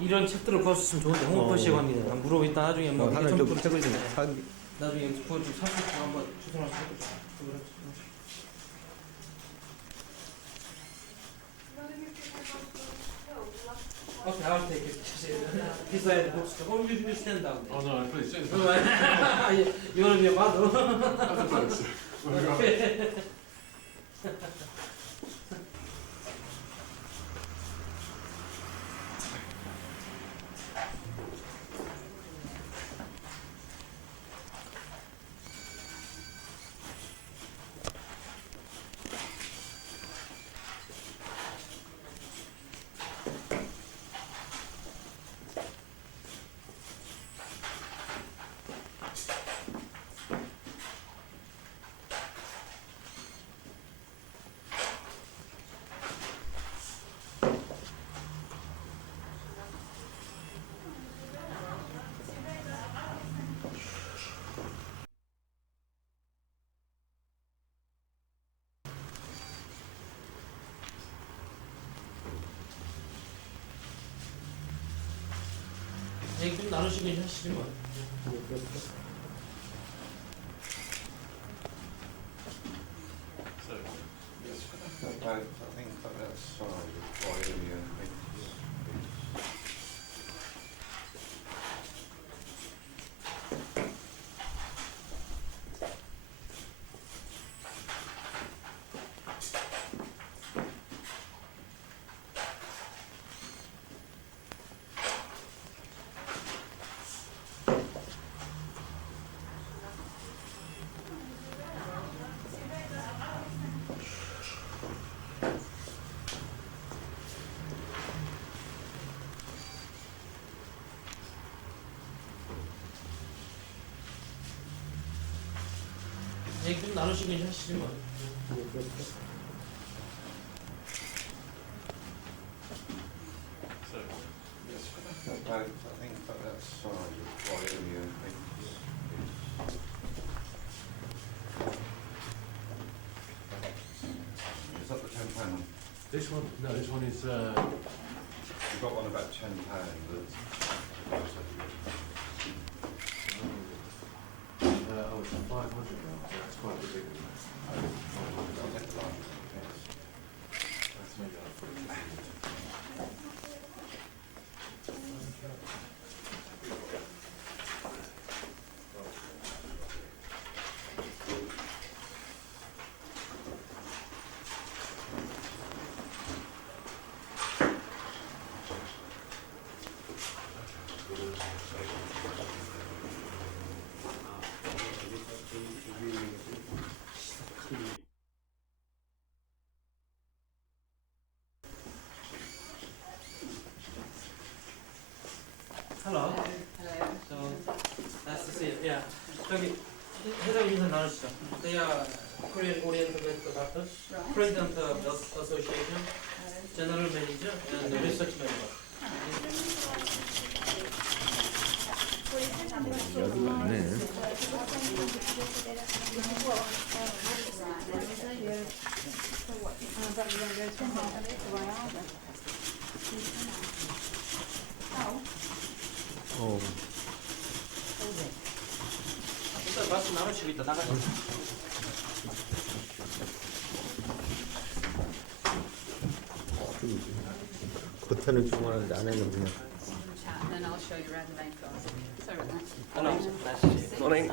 이런 책들을 구할 수 있으면 좋은데 호메오파시약입니다. 물어보 이따 나중에 뭐 하나 좀 책을 좀 사. 나중에 그거 좀 사서 한번 추천할 수 있겠다. Okay, I'll take it. Beside the books. Or you stand down there. Oh no, please. You want to be a model? Thanks. Okay. 얘기 좀 나누시긴 하시지만. So, I think that's oily. 얘기 좀 나누시긴 하시지만. so I think that's oily. Is that the £10? this one, no, this one is. You've got one about £10. Oh, it's 500 now. So that's quite a big one. That's maybe Hello. So nice to see you. Yeah. 저기 회장 인사 나누시죠. They are Korean Oriental Medical Doctors, President of the Association, General Manager, and Research Member. 여기 많네. 일단 말씀 나누시고 있다 나가죠. 겉에는 주문하는데 안에는 그냥. And then I'll show you around the main class. Sorry about that. Hello. Nice to see you. Morning.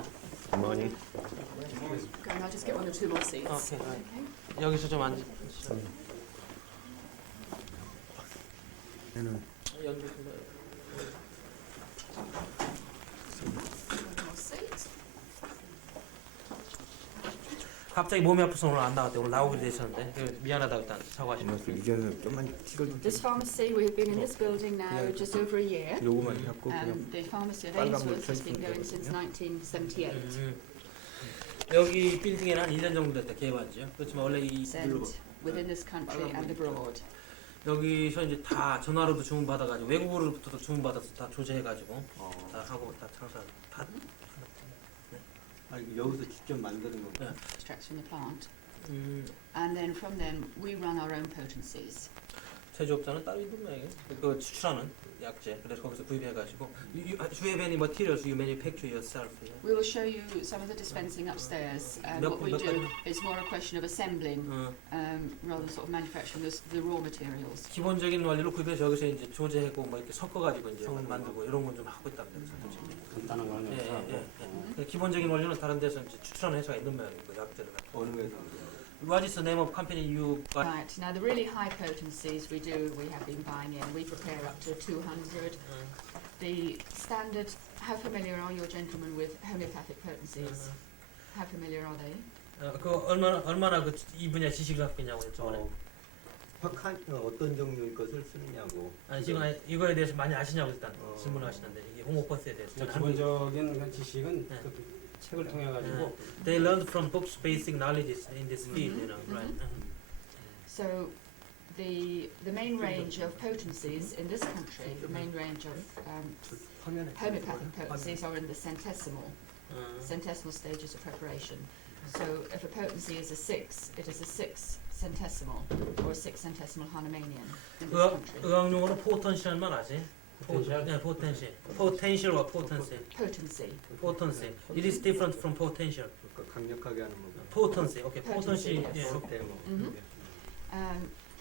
Morning. Go and I'll just get one or two more seats. Okay, right. 여기서 좀 앉으시죠. 얘는 연기 One more seat. 갑자기 몸이 아파서 오늘 안 나왔대. 오늘 나오기로 됐었는데 미안하다고 일단 사과하시면. 이게 좀만 찍어 좀. This pharmacy, we've been in this building now just over a year. 요거만 잡고 그냥. The pharmacy of 빨간 불 Ainsworths has been going 켜주면 since 1978. 여기 빌딩에는 한 1년 정도 됐다 개발지요. 그렇지만 원래 이 And within this country and abroad. 여기서 이제 다 전화로도 주문 받아가지고 외국으로부터도 주문 받아서 다 조제해가지고 다 하고 다 장사 다. 아, 여기서 직접 만드는 거. Extracts from the plant. And then from them, we run our own potencies. 제조업자는 따로 있는 모양이에요. 그 추출하는 약재. 그래서 거기서 구입해가지고. Do you have any materials you manufacture yourself? We will show you some of the dispensing upstairs. What we do is more a question of assembling rather than sort of manufacturing the raw materials. 기본적인 원리로 구입해서 여기서 이제 조제하고 뭐 이렇게 섞어가지고 이제 만들고 이런 건 좀 하고 있답니다. 그래서 간단한 거 하면 기본적인 원리는 다른 데서 이제 추출하는 회사가 있는 모양이에요. 그 약재를. 어느 회사? What is the name of company you buy? Right, now the really high potencies we have been buying in. We prepare up to 200. The standard, how familiar are your gentlemen with homeopathic potencies? How familiar are they? 그 얼마나 그 이 분야 지식을 갖고 있냐고요, 저번에. 확한 어떤 종류의 것을 쓰느냐고. 아니 지금 이거에 대해서 많이 아시냐고 일단 질문하시는데 이게 호모퍼스에 대해서. 기본적인 지식은 그 책을 통해 가지고. They learned from books basic knowledges in this field, you know, right? So the main range of potencies in this country, the main range of homeopathic potencies are in the centesimal stages of preparation. So if a potency is a 6, it is a 6 centesimal or a 6 centesimal Hahnemannian in this country. 의학용어로 포텐시라는 말 아세요? 네, potential. Potential과 potency. Potency. It is different from potential. 그러니까 강력하게 하는 거. Potency. Okay, potency. Potency, yes.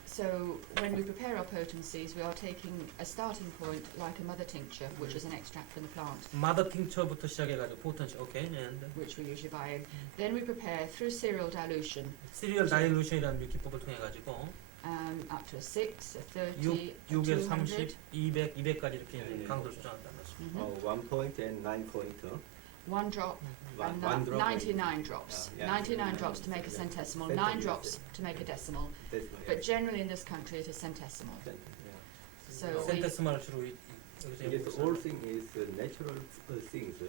So when we prepare our potencies, we are taking a starting point like a mother tincture, which is an extract from the plant. Mother tincture부터 시작해가지고 potency. Okay, and which we usually buy in. Then we prepare through serial dilution. Serial dilution이라는 기법을 통해 가지고 up to a 6, a 30, 6에서 200. 30, 200, 200까지 이렇게 이제 강도를 조정한다는 말씀. 1 point and 9 point. 1 drop and 99 drops. 99 drops to make a centesimal, 9 drops to make a decimal. But generally in this country it is centesimal. So 센테스마를 주로 Yes, all thing is natural things.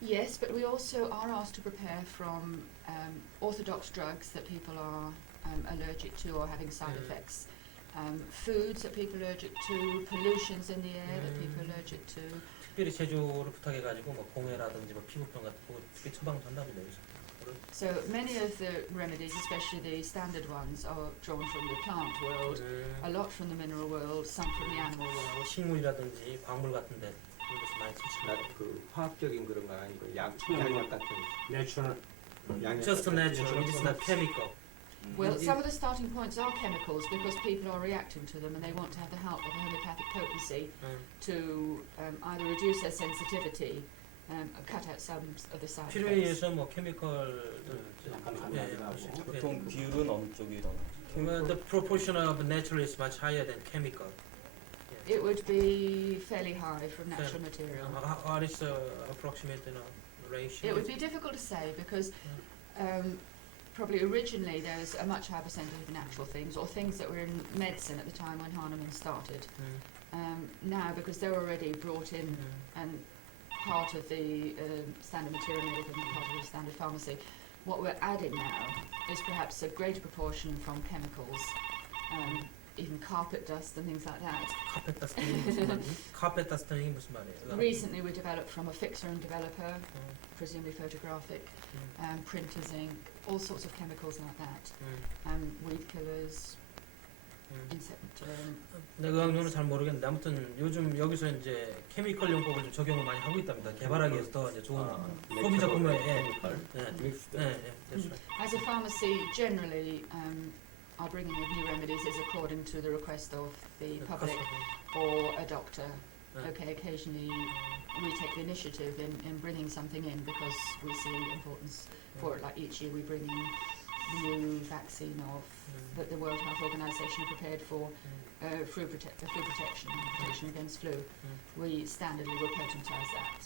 yes, but we also are asked to prepare from orthodox drugs that people are allergic to or having side effects. Foods that people are allergic to, pollutions in the air that people are allergic to. 특별히 제조를 부탁해가지고 뭐 공해라든지 뭐 피부병 같은 거 특별히 처방 전담이 되죠. So many of the remedies, especially the standard ones, are drawn from the plant world, a lot from the mineral world, some from the animal world. 식물이라든지 광물 같은데 그런 데서 많이 쓰시죠. 그 화학적인 그런 건 아니고 약약 같은. 내추럴. Just natural, it is not chemical. Well, some of the starting points are chemicals because people are reacting to them and they want to have the help of a homeopathic potency to either reduce their sensitivity, cut out some of the side 필요에 effects. 의해서 뭐 케미컬 보통 비율은 어느 쪽이 더 나아요? The proportion of natural is much higher than chemical. It would be fairly high from natural material. What is the approximate ratio? It would be difficult to say because probably originally there was a much higher percentage of natural things or things that were in medicine at the time when Hahnemann started. Now, because they're already brought in and part of the standard material medicine, part of the standard pharmacy, what we're adding now is perhaps a greater proportion from chemicals, even carpet dust and things like that. 카펫 다스팅이 무슨 말이에요? 카펫 다스팅이 무슨 말이에요? Recently we developed from a fixer and developer, presumably photographic, printers ink, all sorts of chemicals like that, weed killers, insect. 내가 의학용어는 잘 모르겠는데 아무튼 요즘 여기서 이제 케미컬 용법을 좀 적용을 많이 하고 있답니다. 개발하기 위해서 더 이제 좋은 소비자 구매에. As a pharmacy, generally, our bringing of new remedies is according to the request of the public or a doctor. Okay, occasionally we take the initiative in bringing something in because we see importance for it. Like each year we bring in the new vaccine of that the World Health Organization prepared for flu protection against flu. We standardly will potentize that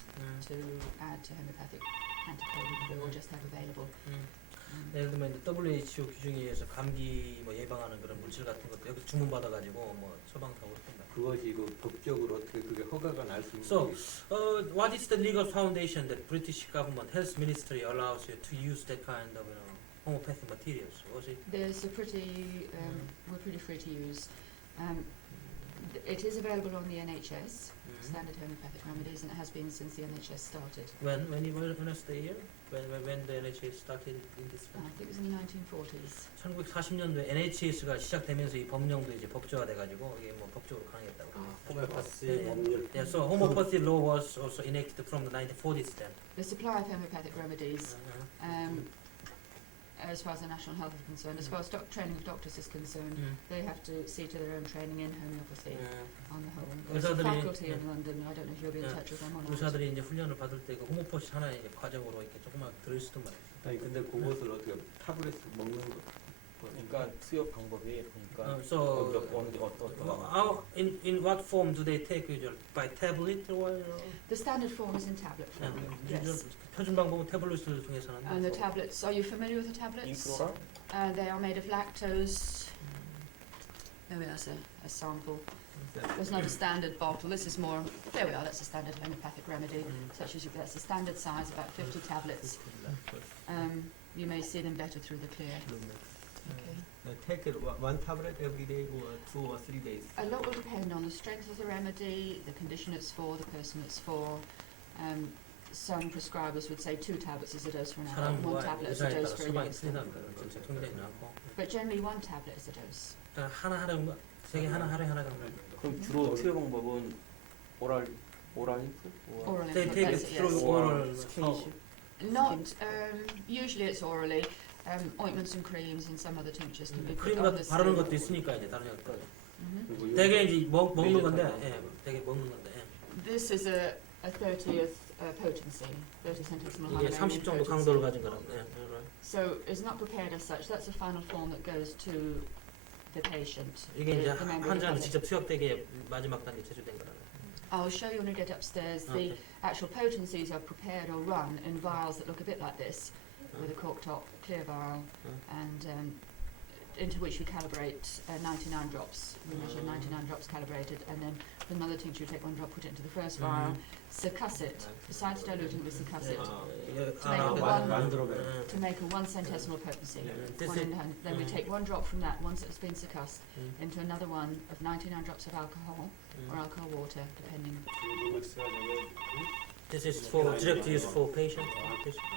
to add to homeopathic anti-COVID flu or just have available. 예를 들면 이제 WHO 규정에 의해서 감기 뭐 예방하는 그런 물질 같은 것도 여기서 주문 받아가지고 뭐 처방하고 있습니다. 그것이 그 법적으로 어떻게 그게 허가가 날 수 있는지. So, what is the legal foundation that British government health ministry allows you to use that kind of homeopathic materials? Was it? There's a pretty we're pretty free to use. It is available on the NHS, standard homeopathic remedies, and it has been since the NHS started. When was the year? When the NHS started in this I country? think it was in the 1940s. 1940년도에 NHS가 시작되면서 이 법령도 이제 법제화돼가지고 이게 뭐 법적으로 강행했다고. 호메오파시 법률. Yeah, so homeopathy law was also enacted from the 1940s then. The supply of homeopathic remedies, as far as the national health is concerned, as far as training of doctors is concerned, they have to see to their own training in homeopathy on the whole. There's a 의사들이- faculty in London, I don't know if you'll be in touch with them or not. 의사들이 이제 훈련을 받을 때 그 호모포시 하나의 이제 과정으로 이렇게 조그맣게 들어있었단 말이에요. 아니 근데 그것을 어떻게 타블렛 먹는 거? 그러니까 투여 방법이 보니까 So in what form do they take usually? By tablet or? The standard form is in tablet form, yes. 표준 방법은 태블릿을 통해서 하는데. And the tablets, are you familiar with the tablets? 인프로랑 They are made of lactose. There we are, so a sample. There's not a standard bottle. This is more. There we are. That's a standard homeopathic remedy, such as that's the standard size, about 50 tablets. You may see them better through the clear. Okay. Take it one tablet every day or 2 or 3 days. A lot will depend on the strength of the remedy, the condition it's for, the person it's for. Some prescribers would say 2 tablets is a dose for an adult, 1 tablet is a dose for a youngster. But generally 1 tablet is a dose. 하나 정도, 세개 하나 정도. 그럼 주로 투여 방법은 오랄 인프? Oral They input, take that's it it, through yes. oral. 스킨십? Not, usually it's orally. Ointments and creams and some other tinctures can be put 크림 on the 같은 바르는 skin. 것도 있으니까 이제 다른 거. Mhm. 되게 이제 먹는 건데, 예, 되게 먹는 건데. This is a 30th potency, 30 centesimal 이게 high 30 정도 강도를 가진 거라고. 예, So it's not prepared as such. That's the final form that goes to the patient. 이게 이제 the member of the 환자는 public. 직접 투약되게 마지막 단계 제조된 거라고. I'll show you when we get upstairs. The actual potencies are prepared or run in vials that look a bit like this, with a cork top, clear vial, and into which we calibrate 99 drops. We measure 99 drops calibrated, and then with another tincture, you take 1 drop, put it into the first vial, succuss it. Besides diluting, we succuss it to make a 1 centesimal potency. Then we take 1 drop from that, once it's been succussed, into another one of 99 drops of alcohol or alcohol water, depending. This is for direct use for patient.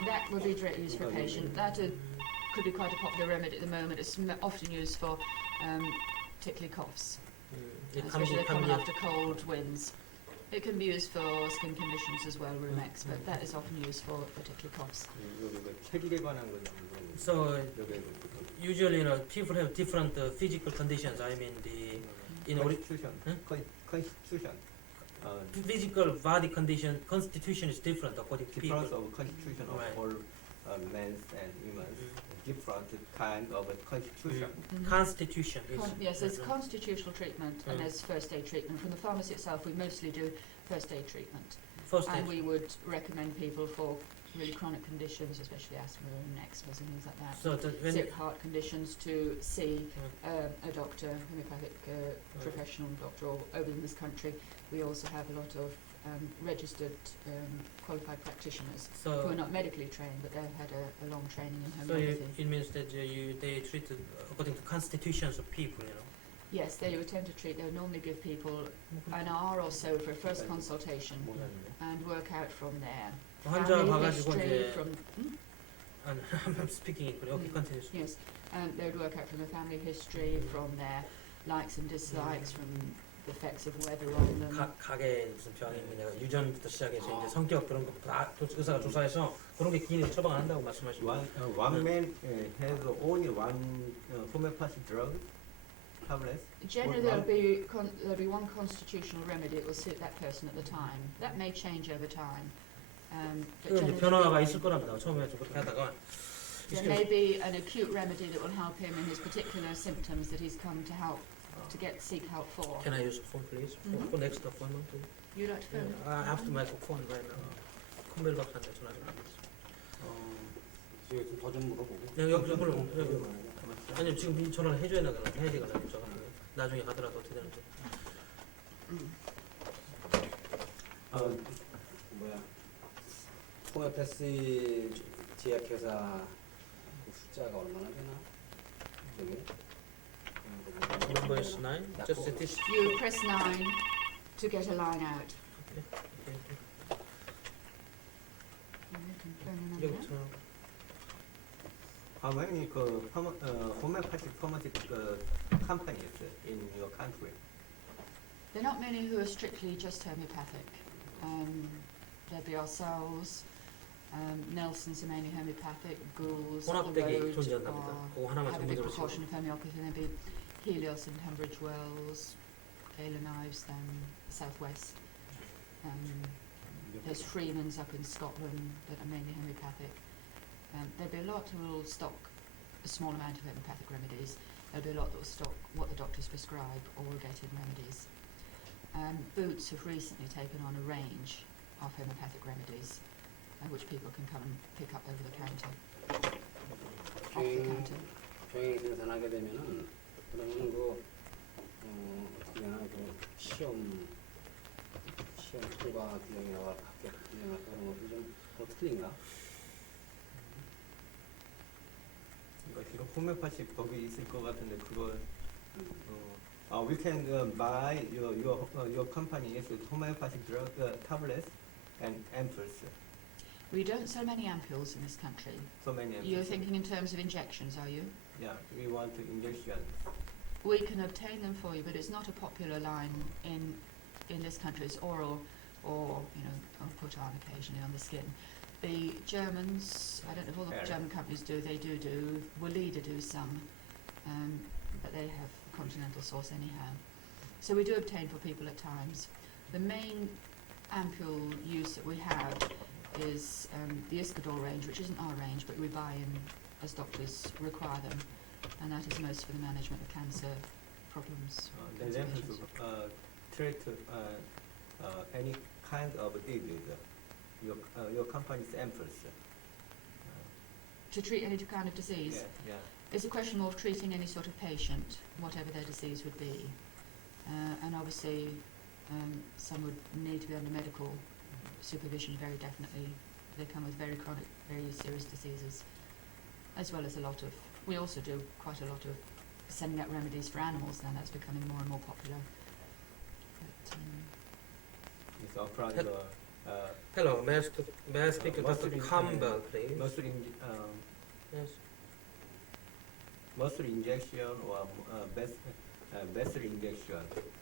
That would be direct use for a patient. That could be quite a popular remedy at the moment. It's often used for particularly coughs, especially they come after cold winds. It can be used for skin conditions as well, rheumex, but that is often used for particular coughs. 체질에 관한 거 So usually, people have different physical conditions. I mean, constitution. Physical body constitution is different according to people. Difference of constitution of Right. all men and women. Different kind of constitution. Constitution is Yes, there's constitutional treatment and there's first aid treatment. From the pharmacy itself, we mostly do first aid treatment. first And aid. we would recommend people for really chronic conditions, especially asthma and eczema and things like that. So when Sick heart conditions, to see a doctor, homeopathic professional doctor, or over in this country, we also have a lot of registered qualified practitioners who are not medically trained, but they've had a long training in so homeopathy. it means that they treat according to constitutions of people, Yes, they would tend to treat, they would normally give people an hour or so for a first consultation and work out from there. 환자 Family 봐가지고 history 이제 from, I'm speaking in Korean. Okay, continue. yes, they would work out from the family history, from their likes and dislikes, from the effects of weather on them. 가게 무슨 병이 내가 유전부터 시작해서 이제 성격 그런 거 다 의사가 조사해서 그런 게 기인에서 처방한다고 말씀하시고. One man has only one homeopathic drug tablet. Generally, there'll be one constitutional remedy that will suit that person at the time. That may change over time. But 그 이제 generally 변화가 speaking, 있을 거랍니다. 처음에 좀 그렇게 하다가 there may be an acute remedy that will help him in his particular symptoms that he's come to help to seek help for. Can I use the phone, please? For next appointment, please. You'd like to phone? I have to make a phone right now. 컴벨 박사한테 전화 좀 하겠습니다. 지금 더 좀 물어보고. 여기 아니 지금 이 전화를 해줘야 되거든요. 해야 되거든요. 저가 나중에 가더라도 어떻게 되는지. 호메오파시 제약회사 그 숫자가 얼마나 되나? 저기 Number is 9. Just this. You press 9 to get a line out. 이거부터. How many homeopathic companies in your country? There are not many who are strictly just homeopathic. There'd be ourselves, Nelson's are mainly homeopathic, Gould's, 혼합되게 존재한답니다. 그거 하나만 have a big 전문적으로 proportion of homeopathy, and there'd be Helios and Tunbridge Wells, Galen Ives, Southwest. There's Freeman's up in Scotland that are mainly homeopathic. There'll be a lot who will stock a small amount of homeopathic remedies. There'll be a lot that will stock what the doctors prescribe or will get in remedies. Boots have recently taken on a range of homeopathic remedies, which people can come and pick up over the counter. Off the counter. 병행이 생산하게 되면은 그러면 어떻게 하나 시험 통과 규정이나 합격 규정이나 그런 것도 좀더 틀린가? 그러니까 지금 호메오파시 거기 있을 것 같은데 그걸 we can buy your company's homeopathic drug tablets and ampoules. We don't sell many ampules in this country. So many ampoules. You're thinking in terms of injections, are you? Yeah, we want injections. We can obtain them for you, but it's not a popular line in this country. It's oral or, or put on occasionally on the skin. The Germans, I don't know if all the German companies do, they do. Walida do some, but they have continental source anyhow. So we do obtain for people at times. The main ampule use that we have is the Iscador range, which isn't our range, but we buy in as doctors require them, and that is most for the management of cancer problems. The ampoules treat any kind of disease. Your company's ampoules. To treat any kind of disease? Yeah. It's a question of treating any sort of patient, whatever their disease would be. And obviously, some would need to be under medical supervision very definitely. They come with very chronic, very serious diseases, as well as we also do quite a lot of sending out remedies for animals now. That's becoming more and more popular. But, It's applied Hello, may I speak to Dr. Campbell, please? Yes. muscle injection or vessel injection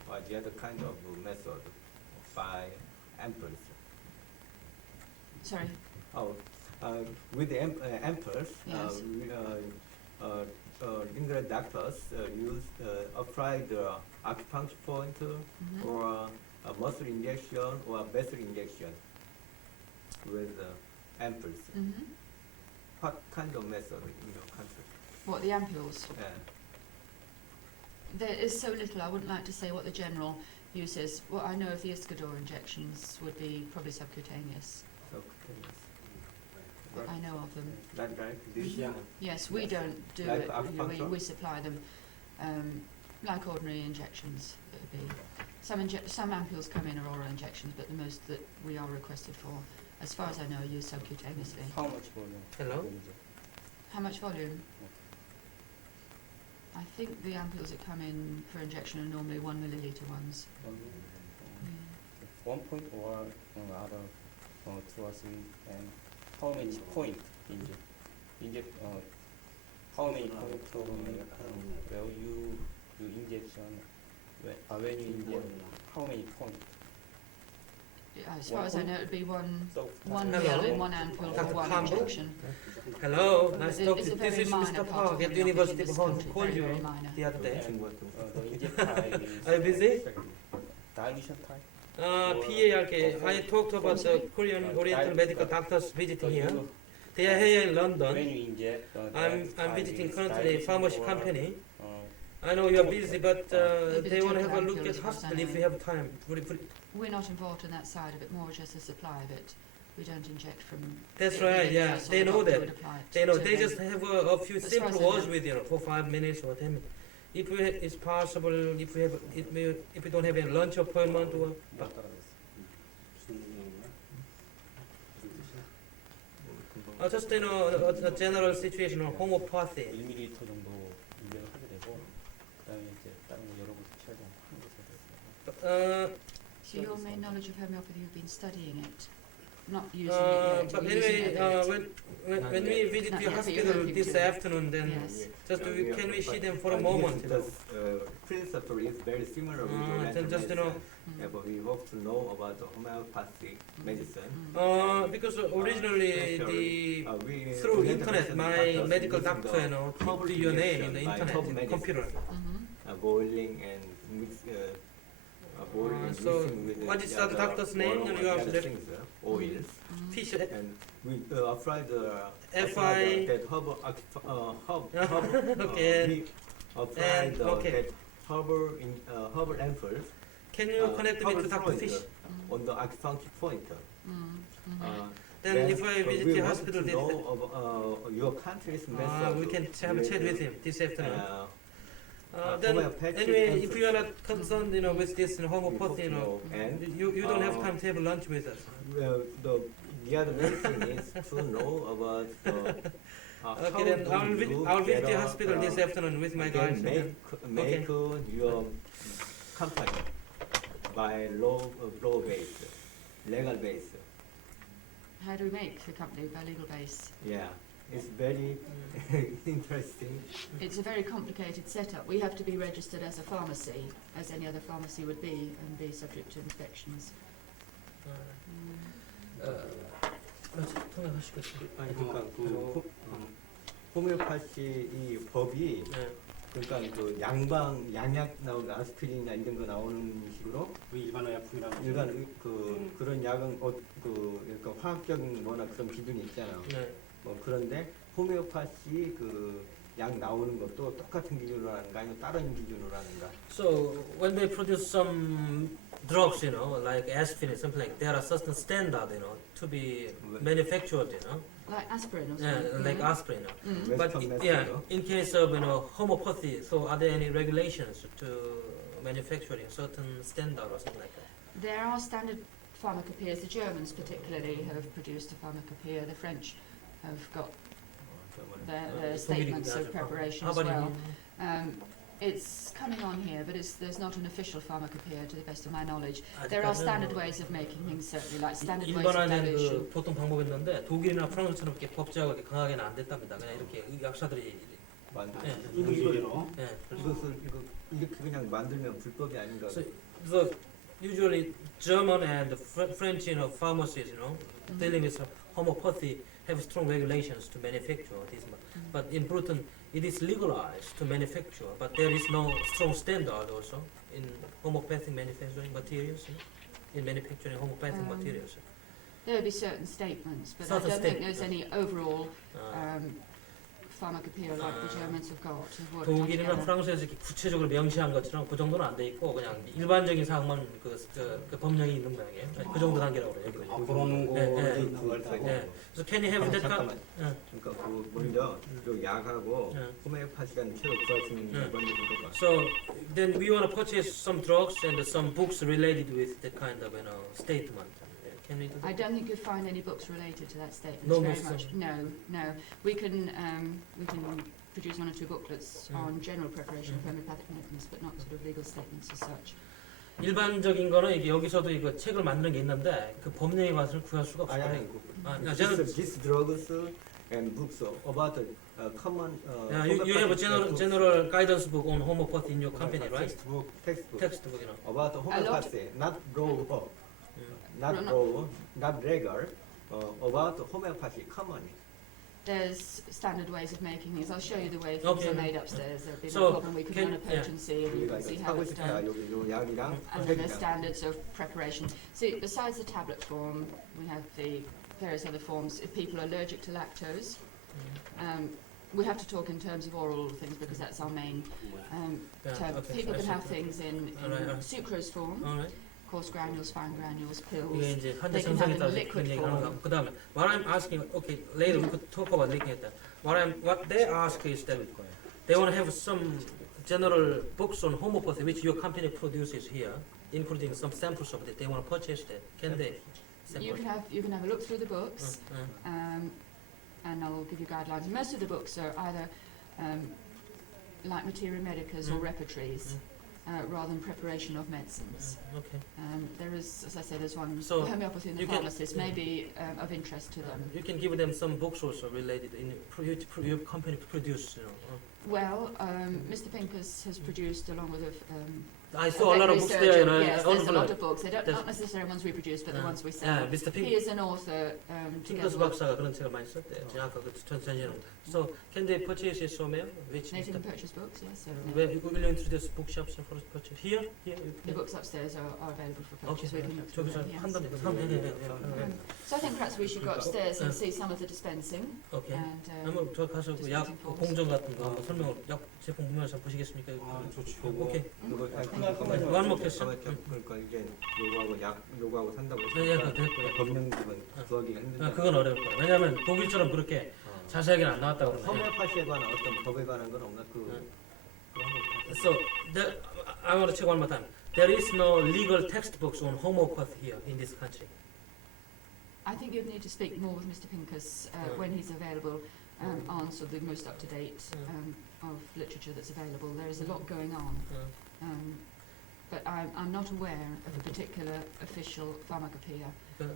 or the other kind of method by ampoules. sorry. With the ampoules, Yes. English doctors apply the acupuncture point or a muscle injection or vessel injection with ampoules. What kind of method in your country? What, the ampules? Yeah. There is so little, I wouldn't like to say what the general use is. What I know of the Iscador injections would be probably subcutaneous. I know of them. Like this? Yeah. Yes, we don't do Like it. acupuncture? We supply them like ordinary injections. It would be some ampules come in are oral injections, but the most that we are requested for, as far as I know, are used subcutaneously. How much volume? Hello? How much volume? I think the ampules that come in for injection are normally 1 milliliter ones. 1 point or other 2 or 3, and how many point inject how many point where you injection when you inject how many point? As far as I know, it would be one So mil Hello? in one ampule for Dr. one Campbell? injection. Hello, nice to talk to It's a you. This very is minor Mr. part Park of at the homeopathy in University this of Hong country, Kong. Called very, you very minor. the other day. the inject type is Are you busy? dilution type. PARK. I talked about the Korean Oriental medical doctors visiting here. They are here in When London. you inject, I'm visiting currently a pharmacy company. Uh, I know you are busy, but It'd be they the want to have a general look at ampules hospital first if we have time. We're not involved in that side of it, more just the supply of it. We don't inject from... That's the right, yeah. NHS or They the know doctor that. would apply it They know. to They them. just have a few As far simple as I words know. with you for 5 minutes or 10 minutes. If it's possible, if we don't have a lunch appointment or just a general situation of homeopathy. 1ml 정도 인ject을 하게 되고 그다음에 이제 So your main knowledge of homeopathy, you've been studying it, not using it yet. But you're using anyway, it a bit. when we visit Not the yet, but you're hospital hoping this to. afternoon, then Yes. just can we see them for a moment? You know? The principle is very similar with Oriental then just, you medicine. know, Yeah, but we hope to know about the homeopathic medicine. because originally through Oriental internet, medicine my doctors medical using doctor, the you know, herbal put your name in the injection by internet, herbal in medicine. computer. Boiling and mix, boiling and so mixing with what is the other doctor's name? oil You and have other to- things, oils. Fish. And we apply the FI. that herbal Okay. we apply And, the okay. that herbal ampoules Can you connect me to Dr. fluid Fish? on the acupuncture point. Then if I visit we the want hospital, to this, know of, your country's method. we can have a chat with him this afternoon. Then homeopathic anyway, if ampoules. you are not concerned, you know, with this homeopathy, you know, and you don't have time to have lunch with us. the other main thing is to know about Okay, then I'll visit the hospital this afternoon with my guys. make your company by law base, legal base. How do we make the company by legal base? Yeah, it's very interesting. It's a very complicated setup. We have to be registered as a pharmacy, as any other pharmacy would be, and be subject to inspections. 통역하시겠습니다. 아니 그러니까 호메오파시 이 법이 그러니까 그 양약 나오는 아스피린이나 이런 거 나오는 식으로 일반 의약품이라고. 그런 약은 그러니까 화학적인 뭐나 그런 기준이 있잖아요. 뭐 그런데 호메오파시 그 약 나오는 것도 똑같은 기준으로 하는가 아니면 다른 기준으로 하는가? So when they produce some drugs, you know, like aspirin, something like, there are certain standard, you know, to be manufactured, you know, Like aspirin or something. like aspirin. But 웨스턴 yeah, 메스로. in case of homeopathy, so are there any regulations to manufacturing certain standard or something like that? There are standard pharmacopoeias. The Germans particularly have produced a pharmacopoeia. The French have got their statements of preparation How as about well. It's coming on here, but there's not an official pharmacopoeia to the best of my knowledge. There are standard ways of making things, certainly, like standard ways of 일반화된 dilution. 그 보통 방법이 있는데 독일이나 프랑스처럼 이렇게 법제화가 이렇게 강하게는 안 됐답니다. 그냥 이렇게 의학사들이 이거로. 이것을 이렇게 그냥 만들면 불법이 아닌가? So usually German and French, you know, pharmacies, you know, dealing with homeopathy have strong regulations to manufacture this. But in Britain, it is legalized to manufacture, but there is no strong standard also in homeopathic manufacturing materials, you know, in manufacturing homeopathic materials. There would be certain statements, but Certain I don't think there's statements. any overall pharmacopoeia like the Germans have got. of what 독일이나 together. 프랑스에서 이렇게 구체적으로 명시한 것처럼 그 정도는 안 돼 있고 그냥 일반적인 사항만 그 법령이 있는 모양이에요. 그 정도 단계라고 그래요. 여기. 앞으로는 그걸 예. So can you have that kind? 잠깐만. 그러니까 그 먼저 그 약하고 호메오파시라는 책을 구할 수 있는 게 먼저 그거가. So then we want to purchase some drugs and some books related with that kind of, you know, statement. Can we do that? I don't think you'll find any books related to that statement. No very books, much. No. We can produce one or two booklets on general preparation of homeopathic medicines, but not sort of legal statements as such. 일반적인 거는 이게 여기서도 이거 책을 만드는 게 있는데 그 법령에 가서 구할 수가 없어요. These drugs and books about common. You have a general guidance book on homeopathy in your company, right? Textbook. Textbook, you know. About homeopathy, not raw, not regular. About homeopathy, common. There's standard ways of making things. I'll show you the way things Okay. are made upstairs. There'll be So, no problem. We can can- run a potency and you 우리가 can see 이거 how 사고 it's 싶다 done. 여기 요 약이랑 And then there's 책이랑. standards of preparation. See, besides the tablet form, we have the various other forms. If people are allergic to lactose, we have to talk in terms of oral things because that's our main term. okay, People I can see. have things in Alright. sucrose form, Alright. coarse granules, fine granules, 이게 pills. 이제 환자 They can 증상에 have 따라서 in liquid 그런 얘기를 하는 form. 거. 그다음에 what I'm asking, okay, later we could talk about looking at that. What they ask is that they want to have some general books on homeopathy which your company produces here, including some samples of it. They want to purchase that. Can they? You can have a look through the books, and I'll give you guidelines. Most of the books are either like materia medicas or repertories. rather than preparation of medicines. Okay. There is, as I say, there's one So homeopathy in the you can- pharmacist may be of interest to them. You can give them some books also related in your company produce. Well, Mr. Pincus has produced, along with I saw a lot of books surgeon, there. You know, yes, all there's a of lot them. of books. They don't, There's- not necessarily ones we produce, but the ones we Yeah, sell. Mr. He is an author together 핑크스 with 박사가 그런 책을 많이 썼대요. 제가 아까 그 전전에. So can they purchase it somewhere? Which They Mr. can purchase books, yes. Certainly. Where you will introduce bookshops for purchase here? The books upstairs are available for purchase. We Okay. can look through 저기서 them, yes. 판다니까. So I think perhaps we should go upstairs and see some of the dispensing. 오케이. And 한번 저 가서 그 약 dispensing forms. 공정 같은 거 한번 설명 약 제품 보면서 보시겠습니까? 좋죠. 오케이. 그거 안 먹겠어? 그러니까 이제 요거하고 산다고 네, 했으니까 됐고요. 법령집은 구하기가 힘들다. 그건 어려울 거야. 왜냐하면 독일처럼 그렇게 자세하게는 안 나왔다고 그러네. 호메오파시에 관한 어떤 법에 관한 건 없나? So I want to check one more time. There is no legal textbooks on homeopathy here in this country. I think you'd need to speak more with Mr. Pincus when he's available on sort of the most up-to-date of literature that's available. There is a lot going on, but I'm not aware of a particular official pharmacopoeia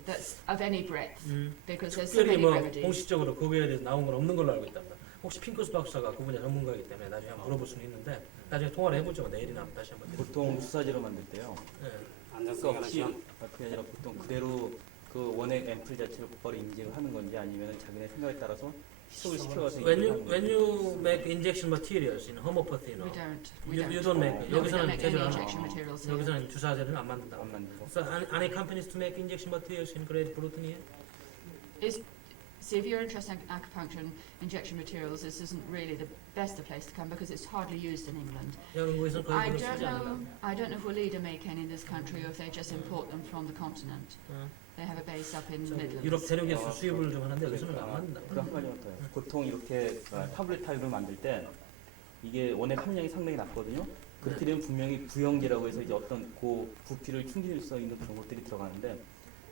that's of any breadth, because there's so 특별히 many 뭐 remedies. 공식적으로 그거에 대해서 나온 건 없는 걸로 알고 있답니다. 혹시 핑크스 박사가 그 분야 전문가이기 때문에 나중에 한번 물어볼 수는 있는데 나중에 통화를 해보죠. 내일이나 다시 한번. 보통 주사제로 만들 때요. 네. 그러니까 혹시 그게 아니라 보통 그대로 그 원액 앰플 자체를 곧바로 인증을 하는 건지 아니면 자기네 생각에 따라서 희석을 시켜가서 When you make injection materials in homeopathy, We don't. you don't make it. No, we don't 여기서는 make any 제조를 안 injection 하고 materials here. 여기서는 주사제를 안 만든다. 안 만들고. So any companies to make injection materials in Great Britain here? See, if you're interested in acupuncture and injection materials, this isn't really the best of place to come because it's hardly used in England. 영국에서는 거의 I 그걸 don't 쓰지 않는다. know. I don't know if Walida make any in this country or if they just import them from the continent. They have a base up in the Midlands. 유럽 대륙에서 수입을 좀 하는데 여기서는 안 만든다. 그럼 한 가지만 더요. 보통 이렇게 타블렛 타입을 만들 때 이게 원액 함량이 상당히 낮거든요. 그렇게 되면 분명히 부영제라고 해서 이제 어떤 그 부피를 충전할 수 있는 그런 것들이 들어가는데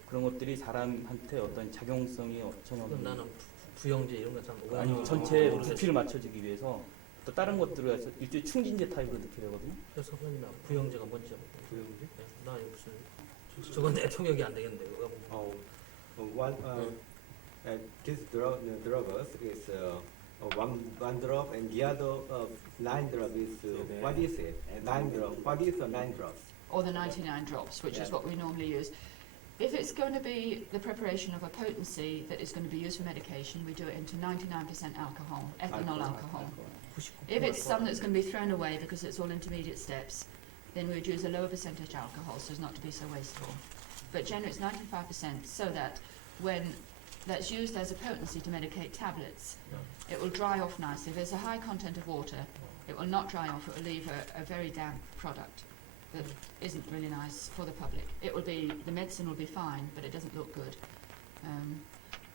그런 것들이 사람한테 어떤 작용성이 전혀 그럼 나는 부영제 이런 거참 아니 전체 부피를 맞춰주기 위해서 또 다른 것들을 해서 일종의 충진제 타입으로 넣게 되거든요. 그래서 선생님 부영제가 뭔지 부영제? 나 이거 무슨 저건 내 통역이 안 되겠는데 그거 This drug is one drop and the other 9 drop is what is it? 9 drop. What is the 9 drops? Or the 99 drops, which is Yeah. what we normally use. If it's going to be the preparation of a potency that is going to be used for medication, we do it into 99% alcohol, ethanol alcohol. If it's some that's going to be thrown away because it's all intermediate steps, then we would use a lower percentage alcohol so as not to be so wasteful. But generally it's 95% so that when that's used as a potency to medicate tablets, it will dry off nicely. If there's a high content of water, it will not dry off, it will leave a very damp product that isn't really nice for the public. It will be, the medicine will be fine, but it doesn't look good.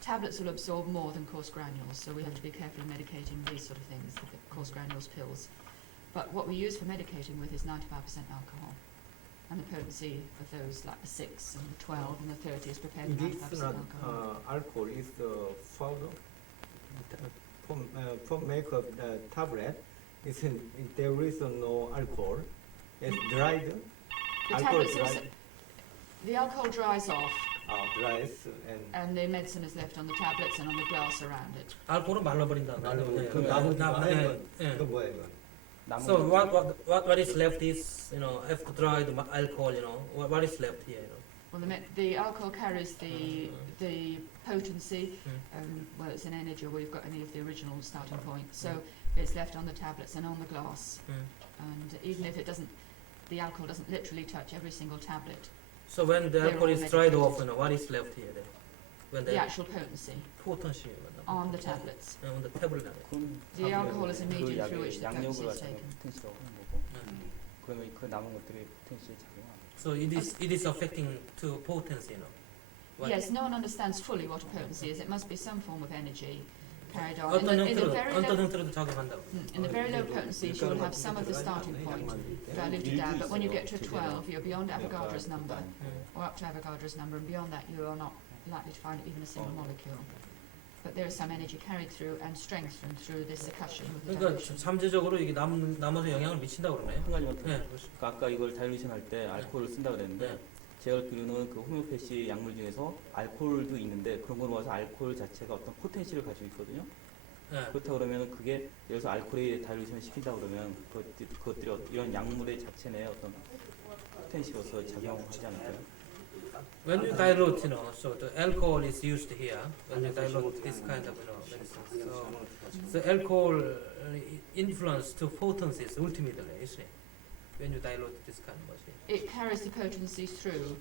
Tablets will absorb more than coarse granules, so we have to be careful in medicating these sort of things, the coarse granules pills. But what we use for medicating with is 95% alcohol. And the potency of those, like the 6 and the 12 and the 30, is prepared with 95% This not alcohol. alcohol is the powder for make of the tablet. There is no alcohol. It's dried. The Alcohol tablets, dried. the alcohol dries off, Dries and the medicine is left on the tablets and on the glass around it. 알코올은 말라버린다. 그 나머지 이거 뭐야 이거? So what is left is after dried alcohol what is left here Well, the alcohol carries the potency, well, it's an energy where you've got any of the original starting point. So it's left on the tablets and on the glass. And even if it doesn't, the alcohol doesn't literally touch every single tablet. So when the They're alcohol all is dried medicated. off what is left here then? When The actual potency potency on the tablets. on the tablet 그건 The alcohol is a medium 그 through which the potency 양력을 is 가지고 taken. 포텐시라고 하는 거고 그러면 그 남은 것들이 포텐시에 작용하는 So it is affecting to potency What? Yes, no one understands fully what a potency is. It must be some form of energy carried on. 어떤 In the very 어떤 low, 형태로도 작용한다고. in the very low potencies, you will have some of the starting point diluted down, but when you get to 12, you're beyond Avogadro's number, or up to Avogadro's number, and beyond that, you are not likely to find even a single molecule. but there is some energy carried through and strengthened through this succussion with the 그러니까 dilution. 잠재적으로 이게 남아서 영향을 미친다고 그러네요. 한 가지만 더. 네. 그러니까 아까 이걸 다이루션 할 때 알코올을 쓴다 그랬는데 네. 제가 알기로는 그 호메오패시 약물 중에서 알코올도 있는데 그런 걸 모아서 알코올 자체가 어떤 포텐시를 가지고 있거든요. 네. 그렇다 그러면 그게 여기서 알코올에 다이루션 시킨다 그러면 그것들이 이런 약물의 자체 내에 어떤 포텐시로서 작용하지 않을까요? When you dilute, so the alcohol is used here. When you dilute this kind of, medicine, so alcohol influence to potencies ultimately, isn't it? When you dilute this kind of machine. It carries the potencies through,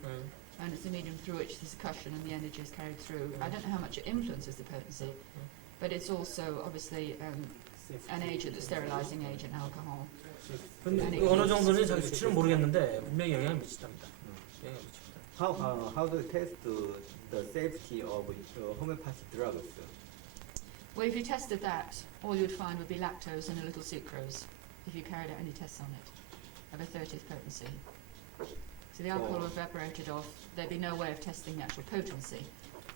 and it's the medium through which the succussion and the energy is carried through. I don't know how much it influences the potency, but it's also obviously an agent, a sterilising agent, alcohol. 근데 그 어느 정도는 자기 수치는 모르겠는데 분명히 영향을 미친답니다. 영향을 미칩니다. How do you test the safety of homeopathic drugs? Well, if you tested that, all you'd find would be lactose and a little sucrose, if you carried out any tests on it, of a 30th potency. So the alcohol was evaporated off, there'd be no way of testing the actual potency.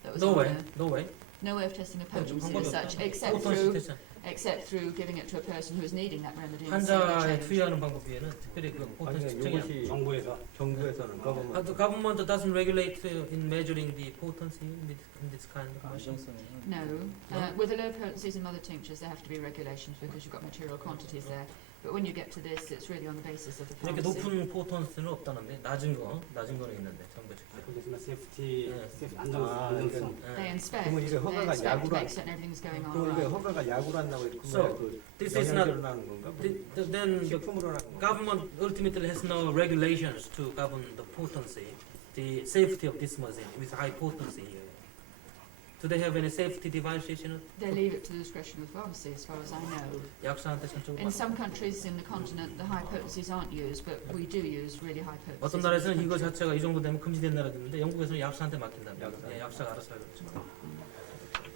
That was No on way, there. no way. No way of testing a 네, 좀 potency 방법이 as such, 없다. except 포텐시 through, 테스트. except through giving it to a person who is needing that remedy. and seeing the 환자에 change. 투여하는 방법 외에는 특별히 그 포텐시 아니 측정이 이것이 정부에서는 The government doesn't regulate in measuring the potency in this kind of machine. 안정성은 No. No? With the low potencies in mother tinctures, there have to be regulations because you've got material quantities there. But when you get to this, it's really on the basis of the 이렇게 pharmacy. 높은 포텐시는 없다는데 낮은 거는 있는데 정부 측에서. 그렇지만 세프티, 네. 안정성. They inspect, 그러면 이게 they 허가가 inspect to 약으로 make certain everything's going on 그럼 이게 right. 허가가 약으로 한다고 했고 So, this is not. 영양제로 나는 건가? Then the 식품으로 나는 건가? government ultimately has no regulations to govern the potency, the safety of this machine with high potency here. Do they have any safety devices? They leave it to the discretion of the pharmacy, as far as I know. 약사한테 전적으로. In some countries in the continent, the high potencies aren't used, but we do use really high potencies. 어떤 나라에서는 이거 자체가 이 정도 되면 금지된 나라도 있는데 영국에서는 약사한테 맡긴답니다. 네, 약사가 알아서 하겠죠.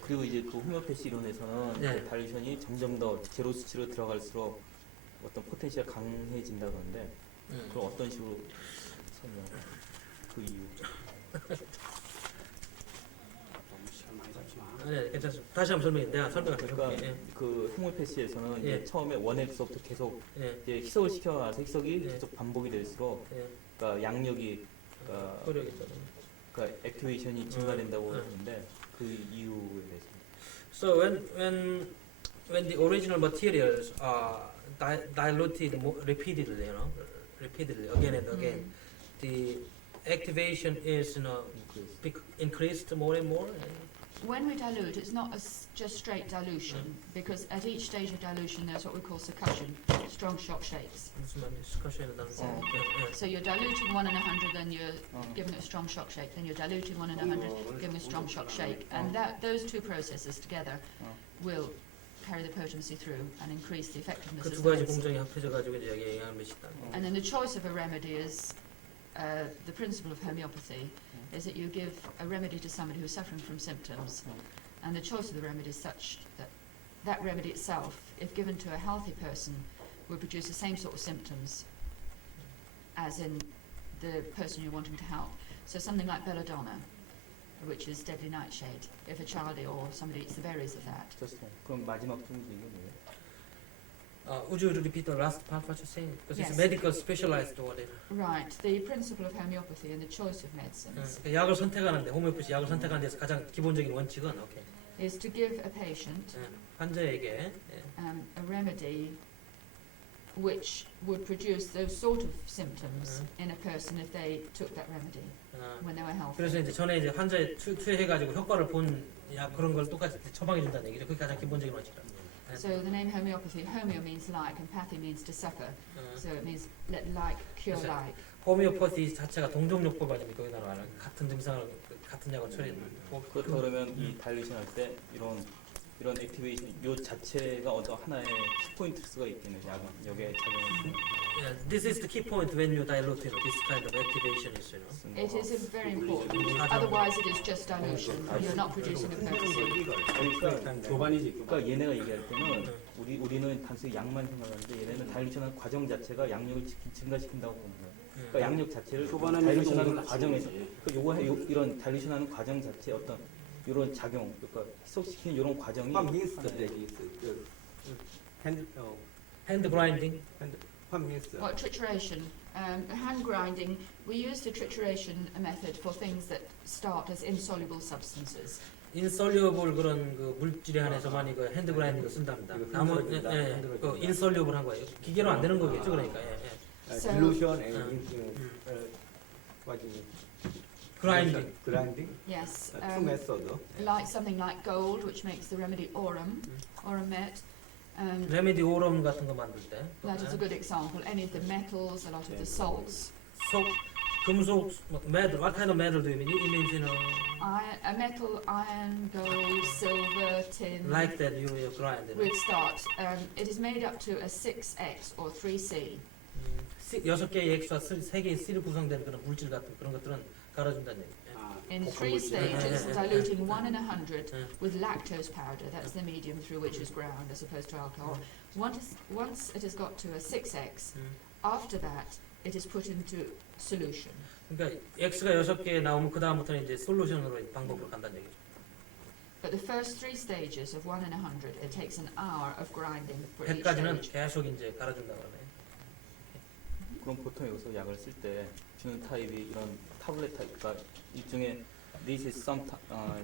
그리고 이제 그 호메오패시 이론에서는 네. 그 다이루션이 점점 더 제로 수치로 들어갈수록 어떤 포텐시가 강해진다 그러는데 그럼 어떤 식으로 설명? 그 이유. 네, 괜찮습니다. 다시 한번 설명해. 내가 설명할게요. 그러니까 예, 그 호메오패시에서는 예. 이제 처음에 원액에서부터 계속 예, 이제 희석을 시켜놔서 희석이 예. 계속 반복이 될수록 예. 그러니까 양력이 효력이죠. 그러니까 액티베이션이 증가된다고 음. 하는데 그 이유에 대해서. So when the original materials are diluted repeatedly, repeatedly again and again, the activation is increased more and more. When we dilute, it's not just straight dilution, because at each stage of dilution there's what we call succussion, strong shock shakes. 무슨 말인지 스카시에는 나는 어. 예, 예. So you're diluting 1 in 100, then you're giving it a strong shock shake, then you're diluting 1 in 100, giving a strong shock shake, and those two processes together will carry the potency through and increase the effectiveness 그 of 두 the 가지 medicine. 공정이 합해져 가지고 이제 여기에 영향을 미친다. And then the choice of a remedy is the principle of homeopathy is that you give a remedy to somebody who's suffering from symptoms, and the choice of the remedy is such that that remedy itself, if given to a healthy person, will produce the same sort of symptoms as in the person you're wanting to help. So something like belladonna, which is deadly nightshade, if a child or somebody eats the berries of that. 좋습니다. 그럼 마지막 좀 이게 뭐예요? Would you repeat the last part what you're saying? Because Yes. it's medical specialized or whatever. Right, the principle of homeopathy and the choice of medicines 약을 선택하는데 호메오패시 약을 선택하는 데서 가장 기본적인 원칙은 오케이. is to give a patient 환자에게 a remedy which would produce those sort of symptoms in a person if they took that remedy when they were healthy. 그래서 이제 전에 이제 환자에 투여해가지고 효과를 본 약 그런 걸 똑같이 처방해 준다는 얘기죠. 그게 가장 기본적인 원칙이라. So the name homeopathy, homeo means like and pathy means to suffer. So it means let like, cure 그래서 like. 호메오파시 자체가 동종요법 아닙니까? 거기다 말하는 같은 증상을 같은 약을 처리해. 그렇다 그러면 이 다이루션 할 때 이런 액티베이션 요 자체가 어떤 하나의 키포인트일 수가 있겠네요. 약에 작용을. Yeah, this is the key point when you dilute, this kind of activation is, It is very important. Otherwise it is just dilution. You're not producing a potency. 그러니까 교반이지. 그러니까 얘네가 얘기할 때는 우리는 단순히 약만 생각하는데 얘네는 다이루션한 과정 자체가 양력을 증가시킨다고 보는 거예요. 그러니까 양력 자체를 교반하는 다이루션하는 정도는 과정에서 아니지. 이런 다이루션하는 과정 자체 어떤 이런 작용, 그러니까 희석시키는 이런 과정이 What means 하나의 that is hand hand grinding. what means What trituration? Hand grinding. We use the trituration method for things that start as insoluble substances. 인솔류블 그런 그 물질에 한해서 많이 그 핸드 그라인딩을 쓴답니다. 이거 나무 흔들어진다, 예, 흔들어진다. 그 인솔류블 한 거예요. 기계로 안 되는 거겠죠, 그러니까. 예, 예. So- dilution and what do you mean? Grinding. Grinding. Yes. Two methods. Like something like gold, which makes the remedy aurum, aurumet. 레미디 오럼 같은 거 만들 때. That is a good example. Any of the metals, a lot of the salts. 속, 금속, metal. What kind of metal do you mean? It means, you know, A metal, iron, gold, silver, tin. like that you grind it. Would start. It is made up to a 6x or 3c. 6개의 X와 3개의 C로 구성된 그런 물질 같은 그런 것들은 갈아준다는 얘기. In 3 stages, Yeah. diluting 1 in 100 Yeah. with lactose powder. That's the medium through which is ground, as opposed to alcohol. Once it has got to a 6x, after that, it is put into solution. 그러니까 X가 6개 나오면 그 다음부터는 이제 솔루션으로 방법으로 간다는 얘기죠. But the first 3 stages of 1 in 100, it takes an hour of grinding for each 100까지는 stage. 계속 이제 갈아준다고 하네요. 그럼 보통 여기서 약을 쓸 때 주는 타입이 이런 타블렛 타입, 그러니까 일종의 this is some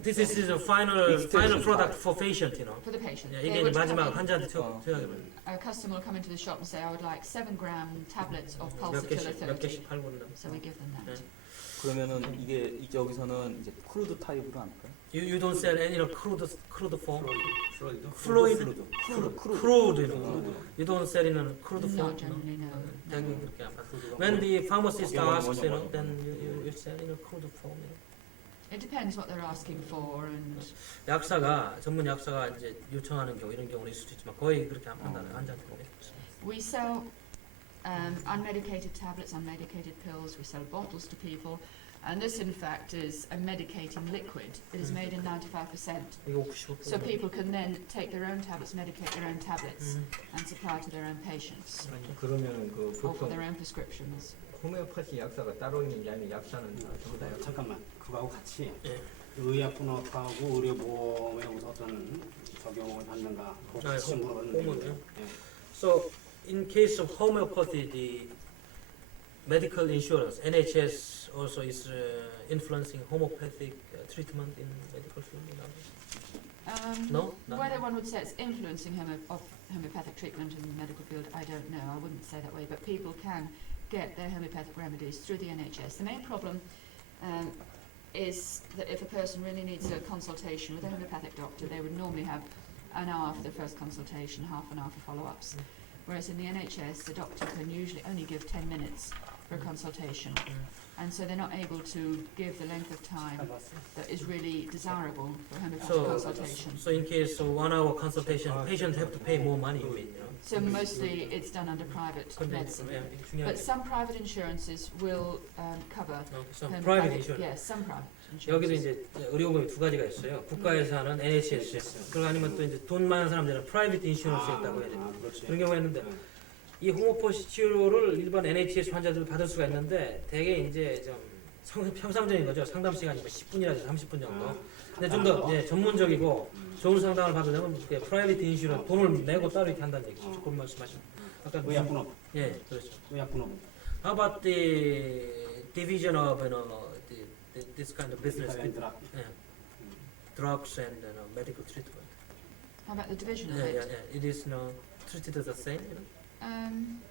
This is the final product for patient, you know. For the patient. 야, They 이게 이제 would come 마지막 in- 환자한테 투여하기로 A customer will come into the shop and say, I would like 7-gram tablets of 몇 pulsatilla 개씩 30. 팔고 있는. So we give them that. 네. 그러면은 이게 여기서는 이제 크루드 타입으로 안 팔아요? You don't sell any crude form. Fluid. Fluid. Crude, you know. Fluid. You don't sell in a crude form. Not generally, no. 대개 no. 그렇게 안 팔고. When the pharmacist asks, you know, then you sell in a crude form. You know. It depends what they're asking for, and 전문 약사가 이제 요청하는 경우 이런 경우는 있을 수 있지만 거의 그렇게 안 판다는 환자한테 보내. we sell unmedicated tablets, unmedicated pills. We sell bottles to people, and this, in fact, is a medicating liquid. It is made in 95%, 이거 95%. so people can then take their own tablets, medicate their own tablets, and supply to their own patients 그러면 그 or for 보통 their own prescriptions. 호메오파시 약사가 따로 있는 게 아니라 약사는 전부 다 약사. 잠깐만, 그거하고 같이 예. 의약분업하고 의료보험에 어떤 적용을 받는가 그거 같이 물어봤는데. So in case of homeopathy, the medical insurance, NHS also is influencing homeopathic treatment in medical field. You know? No? Whether one would say it's influencing homeopathic treatment in the medical field, I don't know. I wouldn't say that way, but people can get their homeopathic remedies through the NHS. The main problem is that if a person really needs a consultation with a homeopathic doctor, they would normally have an hour for the first consultation, half an hour for follow-ups. Whereas in the NHS, the doctor can usually only give 10 minutes for a consultation. And so they're not able to give the length of time that is really desirable for homeopathic consultation. So in case of 1 hour consultation, patients have to pay more money, you mean, you know? So mostly it's done under private medicine. But some private insurances will cover some homeopathic- private insurance. Yes, some private 여기도 insurances. 이제 의료보험이 두 가지가 있어요. 국가에서 하는 NHS, 그리고 아니면 또 이제 돈 많은 사람들은 프라이빗 인슈런스에 있다고 해야 돼요. 그런 경우가 있는데 이 호모포시 치료를 일반 NHS 환자들 받을 수가 있는데 되게 이제 좀 평상적인 거죠. 상담 시간이 10분이라도 30분 정도. 근데 좀 더 전문적이고 좋은 상담을 받으려면 프라이빗 인슈런스 돈을 내고 따로 이렇게 한다는 얘기죠. 조금 말씀하시면. 아까 의약분업. 예, 그렇죠. 의약분업. How about the division of this kind of business with drugs and medical treatment? How about the division of Yeah, it? It is treated as the same, you know?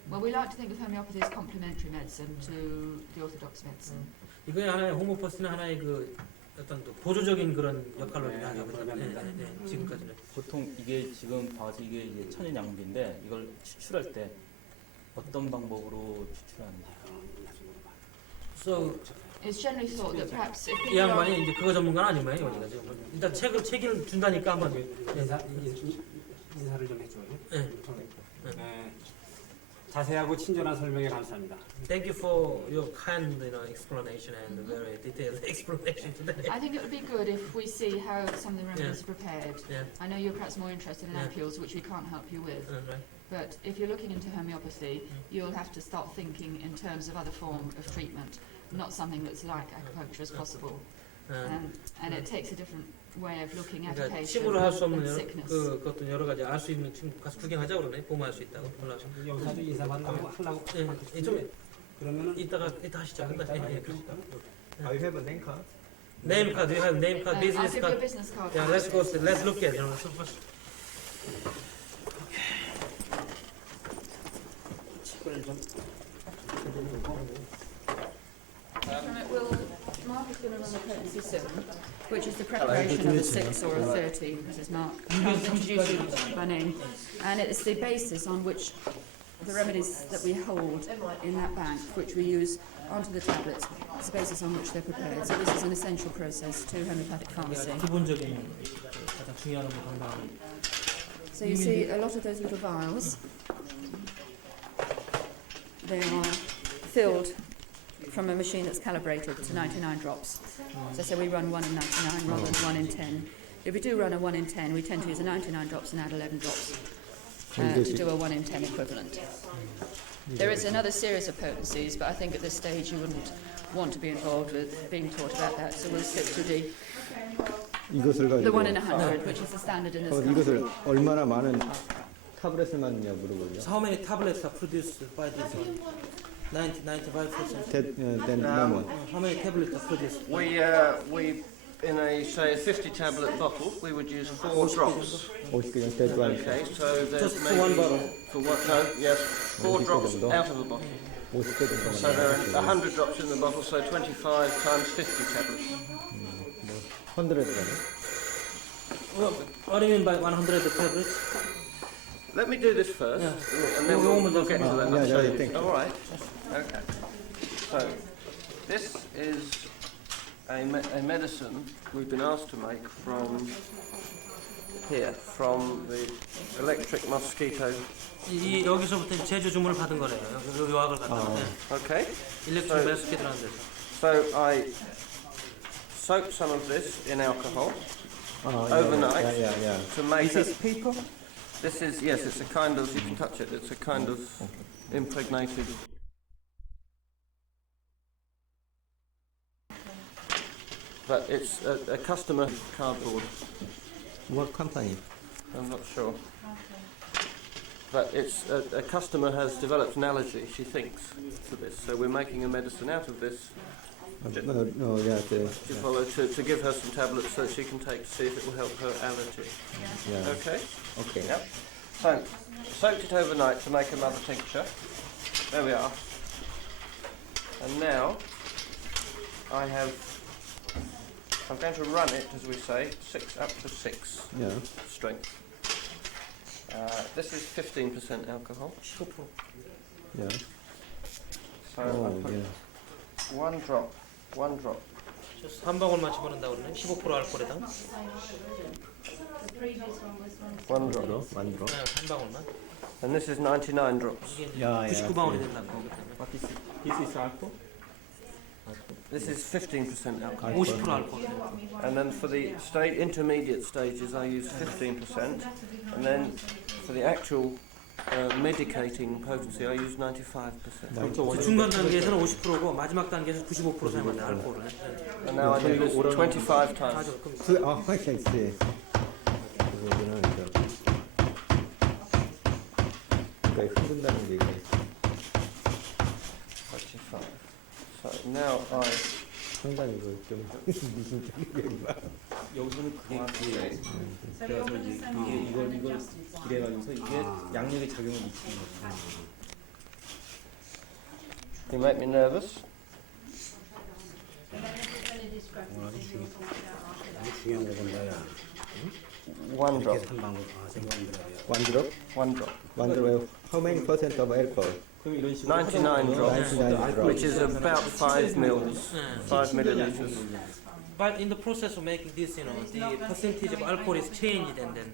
Well, we like to think of homeopathy as complementary medicine to the orthodox medicine. 이거에 하나의 호모포스는 하나의 그 어떤 또 보조적인 그런 역할로 네, 하거든요. 그러면 지금까지는. 보통 이게 지금 봐서 이게 이제 천연 양비인데 이걸 추출할 때 어떤 방법으로 추출하는지. So It's generally thought that perhaps if 이 people are 양반이 이제 그거 전문가는 아니면 여기가 지금 일단 책을 준다니까 한번. 인사를 좀 해줘요. 네. 네. 자세하고 친절한 설명에 감사합니다. Thank you for your kind, explanation and very detailed explanation today. I think it would be good if we see how some of the remedies are prepared. Yeah. I know you're perhaps more interested in Yeah. ampules, which we can't help you with. Right. But if you're looking into homeopathy, you'll have to start thinking in terms of other form of treatment, not something that's like acupuncture as possible. And it takes a different way of looking at a 그러니까 patient 침으로 할 수 rather 없는 than 여러, sickness. 그것도 여러 가지 알 수 있는 지금 가서 구경하자 그러네. 보험할 수 있다고 몰라서. 여기서도 인사받고 하려고 예, 좀 그러면은 이따 하시죠. 예, 그러시죠. I have a name card. Name card, you have name card, I'll business give you a card. business card. Yeah, let's go. Let's look at it. So first. 책을 좀 Mark is going to run the potency soon, which is the preparation of a 6 or a 30. This is Mark. I'll introduce you by name. And it's the basis on which the remedies that we hold in that bank, which we use onto the tablets, is the basis on which they're prepared. So this is an essential process to homeopathic pharmacy. 기본적인 가장 중요한 방법. So you see a lot of those little vials. They are filled from a machine that's calibrated to 99 drops. So we run 1 in 99 rather than 1 in 10. If we do run a 1 in 10, we tend to use a 99 drops and add 11 drops to do a 1 in 10 equivalent. There is another series of potencies, but I think at this stage you wouldn't want to be involved with being taught about that, so we'll stick to 이것을 the 가지고 1 in 100, which is the standard in this country. 이것을 얼마나 많은 타블렛을 만드냐 물어보죠. So how many tablets are produced by this one? 95%. Then lemon. How many tablets are produced? We in a say a 50 tablet bottle, we would use 4 drops. 50개 대도 아니까 Okay, so there's Just for maybe one bottle. for what? No, yes, 4 drops out of the bottle. 50개 정도. So there are 100 drops in the bottle, so 25 times 50 tablets. 100g네. What do you mean by 100 tablets? Let me do this first, Yeah. and then we'll get to that. Yeah, I'll show yeah, you. thank you. All right. Okay. So this is a medicine we've been asked to make from here, from the electric mosquito. 이 여기서부터 제조 주문을 받은 거래요. 여기 요약을 갖다. Okay. 일렉트릭 매스키 들어간 데서. So I soak some of this in alcohol overnight to make it. paper? This is, yes, it's a kind of, you can touch it, it's a kind of impregnated. But it's a customer cardboard, What company? I'm not sure. But it's a customer has developed an allergy, she thinks, to this. So we're making a medicine out of this to follow, to give her some tablets so she can take to see if it will help her allergy. Yeah. Okay? Okay. Yep. So, soaked it overnight to make another tincture. There we are. And now, I'm going to run it, as we say, 6 up to 6 Yeah. strength. This is 15% alcohol. Yeah. So Oh, I put yeah. one drop. 한 방울만 집어넣는다고 그러네. 15% 알코올에다가. One drop. 만들어. 한 방울만. And this is 99 drops. 이게 이제 야, 야, 99방울이 된다고 그러기 때문에. This is alcohol. This is 15% alcohol. 50% 알코올. And then for the intermediate stages, I use 15%. And then for the actual medicating potency, I use 95%. 그 중간 단계에서는 50%고 마지막 단계에서 95% 사용한다 알코올을. And now I do this 25 times. 맞아. 그럼 I see. 그거는 그러니까 흔든다는 얘기가 있어. 25. So now I 상당히 이거 좀 무슨 쪽이겠나. 여기서는 그게 그래서 이제 이걸 기대가지고서 이게 양력의 작용을 미치는 거죠. You make me nervous. 중요한 거 본다야. One drop. 한 방울. 생각이 들어요. One drop? One drop. One drop. How many percent of alcohol? 그럼 이런 식으로 99 drops, 99 drops. which is about 5 mils, 5 milliliters. But in the process of making this, the percentage of alcohol is changed, and then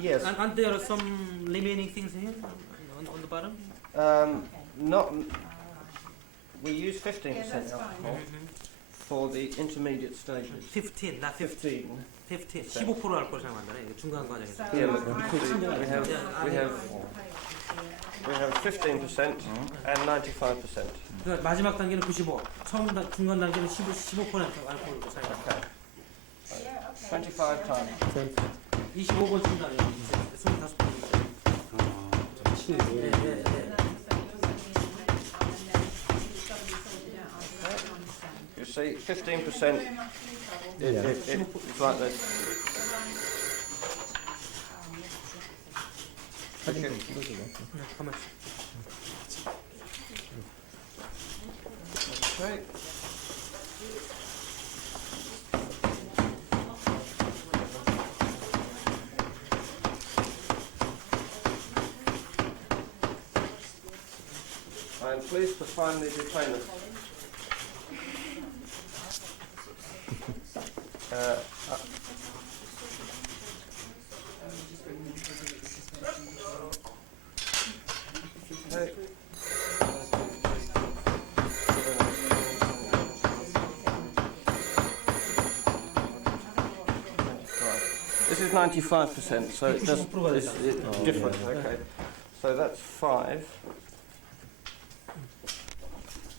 Yes. and there are some remaining things here on the bottom. Not. We use 15% alcohol for the intermediate stages. 15, not 15. 15. 15% 알코올 사용한다네. 이거 중간 과정에서. Yeah, look, we have 15% and 95%. 그러니까 마지막 단계는 95. 중간 단계는 15% 알코올을 사용한다. Okay. 25 times. 25번 쓴다. 25번. 네, 네, 네. You see, 15%. It's like this. 사진 좀 찍어주고. 가만. Okay. I am pleased to finally detain us. Okay. This is 95%, so it does, it's different. Okay, so that's 5.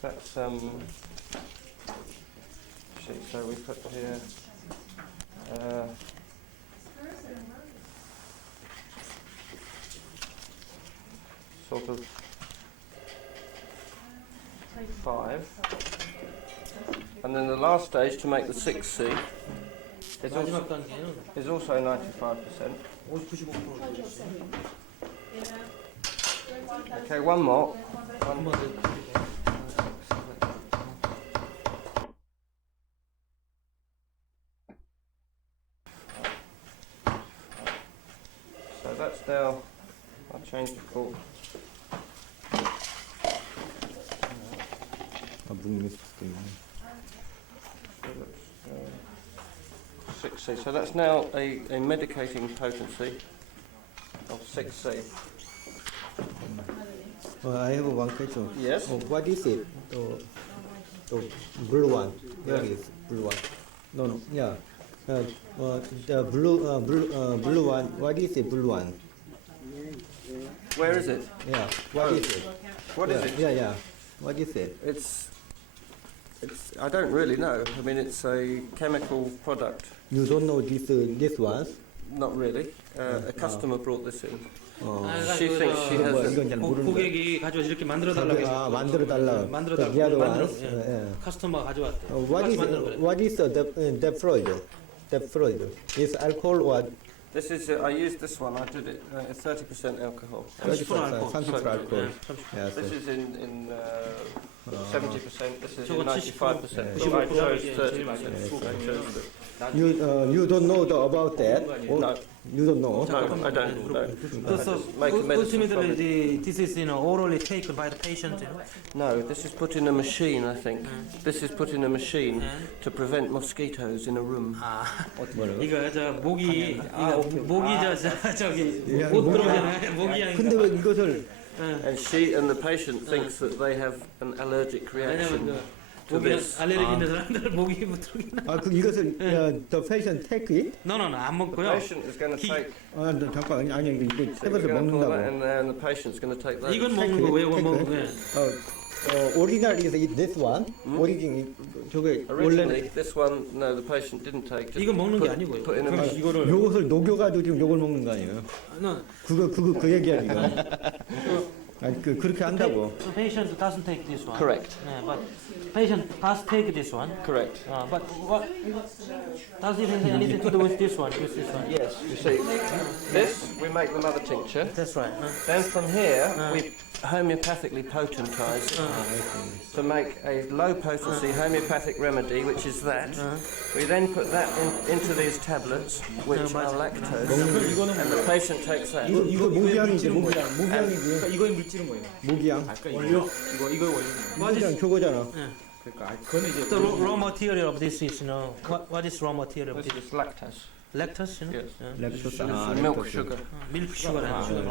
That's so we put here sort of 5, and then the last stage to make the 6C 마지막 단계는 is also 95%. 95%. Okay, one more. 한번 더. So that's now, I'll change the cork. 묶는 수도 있네. 6C. So that's now a medicating potency of 6C. I have one question. Yes. What is it? The blue one. Where is blue one? No. Yeah. The blue one. What is the blue one? Where is it? Yeah. What is it? What is it? Yeah. What is it? It's. I don't really know. I mean, it's a chemical product. You don't know this one? Not really. A customer brought this in. 아, She thinks she has. 이건 잘 모르는 거야. 고객이 가져와서 이렇게 만들어 달라고 해서 만들어 달라. 만들어 The other 달라고 ones. 커스터머가 가져왔대. What is the Freud? The Freud is alcohol or This is. I used this one. I did it. It's 30% alcohol. 30% 알코올. 30% alcohol. 네, Yes. This is in 70%. This is in 저건 95%. 75%. So I chose 제일 30%. 많이 I chose the- You don't know about that? No. You don't know. No, I don't. No. So Make a medicine from ultimately this is orally taken by the patient. No, this is put in a machine, I think. This is put in a machine to prevent mosquitoes in a room. 아, 뭐라고? 이거 저 모기 저기 야, 옷 모기. 들어오잖아요. 모기 향이. 근데 왜 이것을 And she and the patient thinks that they have an allergic reaction 왜냐면 to 모기 this. 알레르기 있는 사람들 모기 붙으기나. 이것을 the patient take it? 너는 안 The 먹고요. patient is going to take. 잠깐 아니 이거 So we're 탭에서 going to put that 먹는다고. in there, and the patient's going to take that. 이건 먹는 거 왜 먹는 거예요? Original is this one. Origin 저게 Originally, 원래는 this one, no, the patient didn't take. Just 이건 먹는 게 put- 아니고요. put in a 그럼 machine. 이거를 요것을 녹여가지고 지금 요걸 먹는 거 아니에요? 너 그 얘기야 지금. 아니 그렇게 한다고. the patient doesn't take this one. Correct. 네, but patient does take this one. Correct. But what does it have anything to do with this one? With this one? Yes. You see, this we make the mother tincture. That's right. Then from here we homeopathically potentize it to make a low potency homeopathic remedy, which is that. We then put that into these tablets, which are lactose, and the patient takes that. 이거 모기향이지 모기향이지. 이거의 물질은 뭐예요? 모기향. 아까 원료 이거 원료. 모기향 저거잖아. 그러니까 그거는 이제 The raw material of this is, what is raw material of This this? is lactose. Lactose, Yes. 렉토스. Milk sugar. milk sugar and sugar.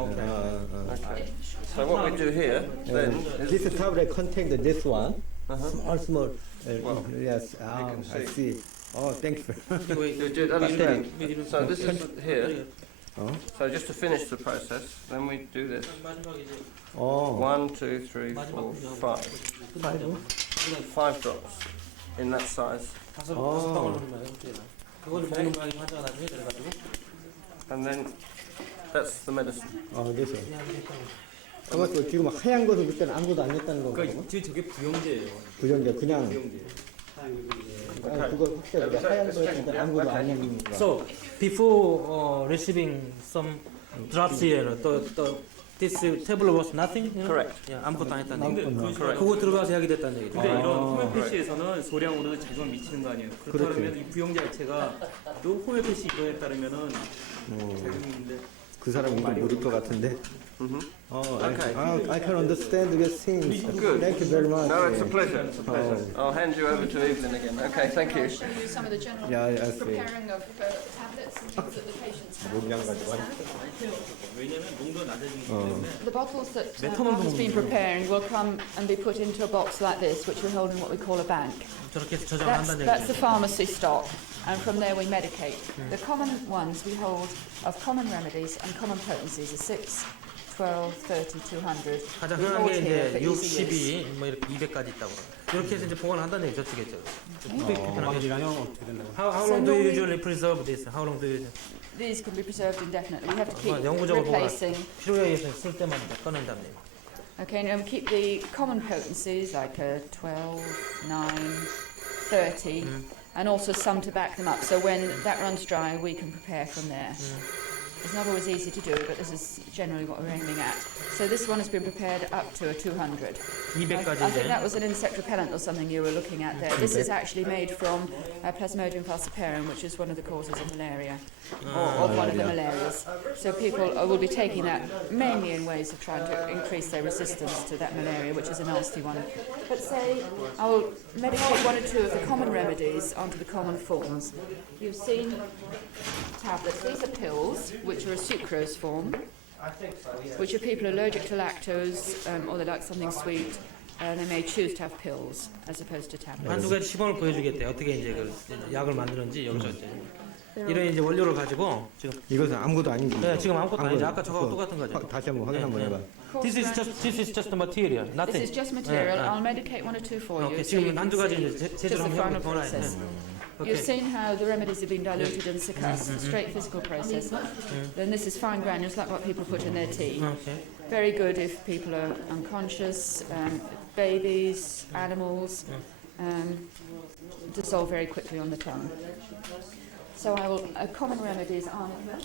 Okay. So what we do here then is This tablet contains this one. uh-huh. Small. Well, Yes. can I see. see. Oh, thanks. You do understand? 이런 So this is here. 어? So just to finish the process, then we do this. 마지막에 이제 1, 2, 3, 4, 5. 5 drops in that size. 다섯 방울 넣으면 어떻게 되나? 그걸 먹는 방이 환자가 나중에 그래가지고. And then that's the medicine. 됐어. 그만 또 지금 하얀 것은 그때는 아무것도 안 했다는 건가? 그러니까 지금 저게 부영제예요. 부정제 그냥 부영제. 그거 확실하게 하얀 거였는데 아무것도 안 했는 거야. So before receiving some drops here, this tablet was nothing. You know? Correct. Yeah, 아무것도 안 했다는 얘기. Correct. 그거 들어가서 약이 됐다는 얘기죠. 근데 이런 호메오패시에서는 소량으로도 작용을 미치는 거 아니에요. 그렇다면 이 부영제 자체가 또 호메오패시 이론에 따르면은 작용인데 그 사람 이거 모를 것 같은데. Okay. I can understand your things. Good. Thank you very much. No, it's a pleasure. It's a pleasure. I'll hand you over to Evelyn again. Okay, thank you. Show you some of the general Yeah, I see. preparing of tablets and things that the patients have. 모양 가지고. 왜냐면 농도가 낮아지기 때문에. The bottles that Mark has been preparing will come and be put into a box like this, which we hold in what we call a bank. 저렇게 해서 저장을 한다는 That's the 얘기죠. pharmacy stock, and from there we medicate. The common ones we hold of common remedies and common potencies are 6, 12, 30, 200. 가장 We 흔한 hold 게 here for 이제 easy use. 60이 뭐 이렇게 200까지 있다고. 이렇게 해서 이제 보관을 한다는 얘기 저쪽이죠. 방지량은 어떻게 된다고? How long do you usually preserve this? How long do you? These can be preserved indefinitely. We have to keep 영구적으로 보관. replacing. 필요에 의해서 쓸 때만 이제 꺼낸다는 얘기. Okay, now we keep the common potencies like 12, 9, 30, and also some to back them up. So when that runs dry, we can prepare from there. It's not always easy to do, but this is generally what we're aiming at. So this one has been prepared up to a 200. 200까지 I think 이제. that was an insect repellent or something you were looking at there. This is actually made from Plasmodium falciparum, which is one of the causes of malaria, or one of the malarias. So people will be taking that mainly in ways of trying to increase their resistance to that malaria, which is a nasty one. But say I will medicate one or two of the common remedies onto the common forms. You've seen tablets. These are pills, which are a sucrose form, which if people are allergic to lactose or they like something sweet, they may choose to have pills as opposed to tablets. 한두 가지 시범을 보여주겠대. 어떻게 이제 그 약을 만드는지 여기서 이제 이런 이제 원료를 가지고 지금 이것은 아무것도 아니지. 네, 지금 아무것도 아니죠. 아까 저거하고 똑같은 거죠. 다시 한번 확인 한번 해봐. This is just the material, This nothing. is just material. I'll medicate one or two for you. 오케이, So you 지금 can 한두 가지 see 이제 just 제대로 the 한번 final 해보거나. process. Okay. You've seen how the remedies have been diluted and succussed, straight physical process. Then this is fine granules, like what people put in their tea. Okay. Very good if people are unconscious, babies, animals, dissolve very quickly on the tongue. So I will, common remedies arnica,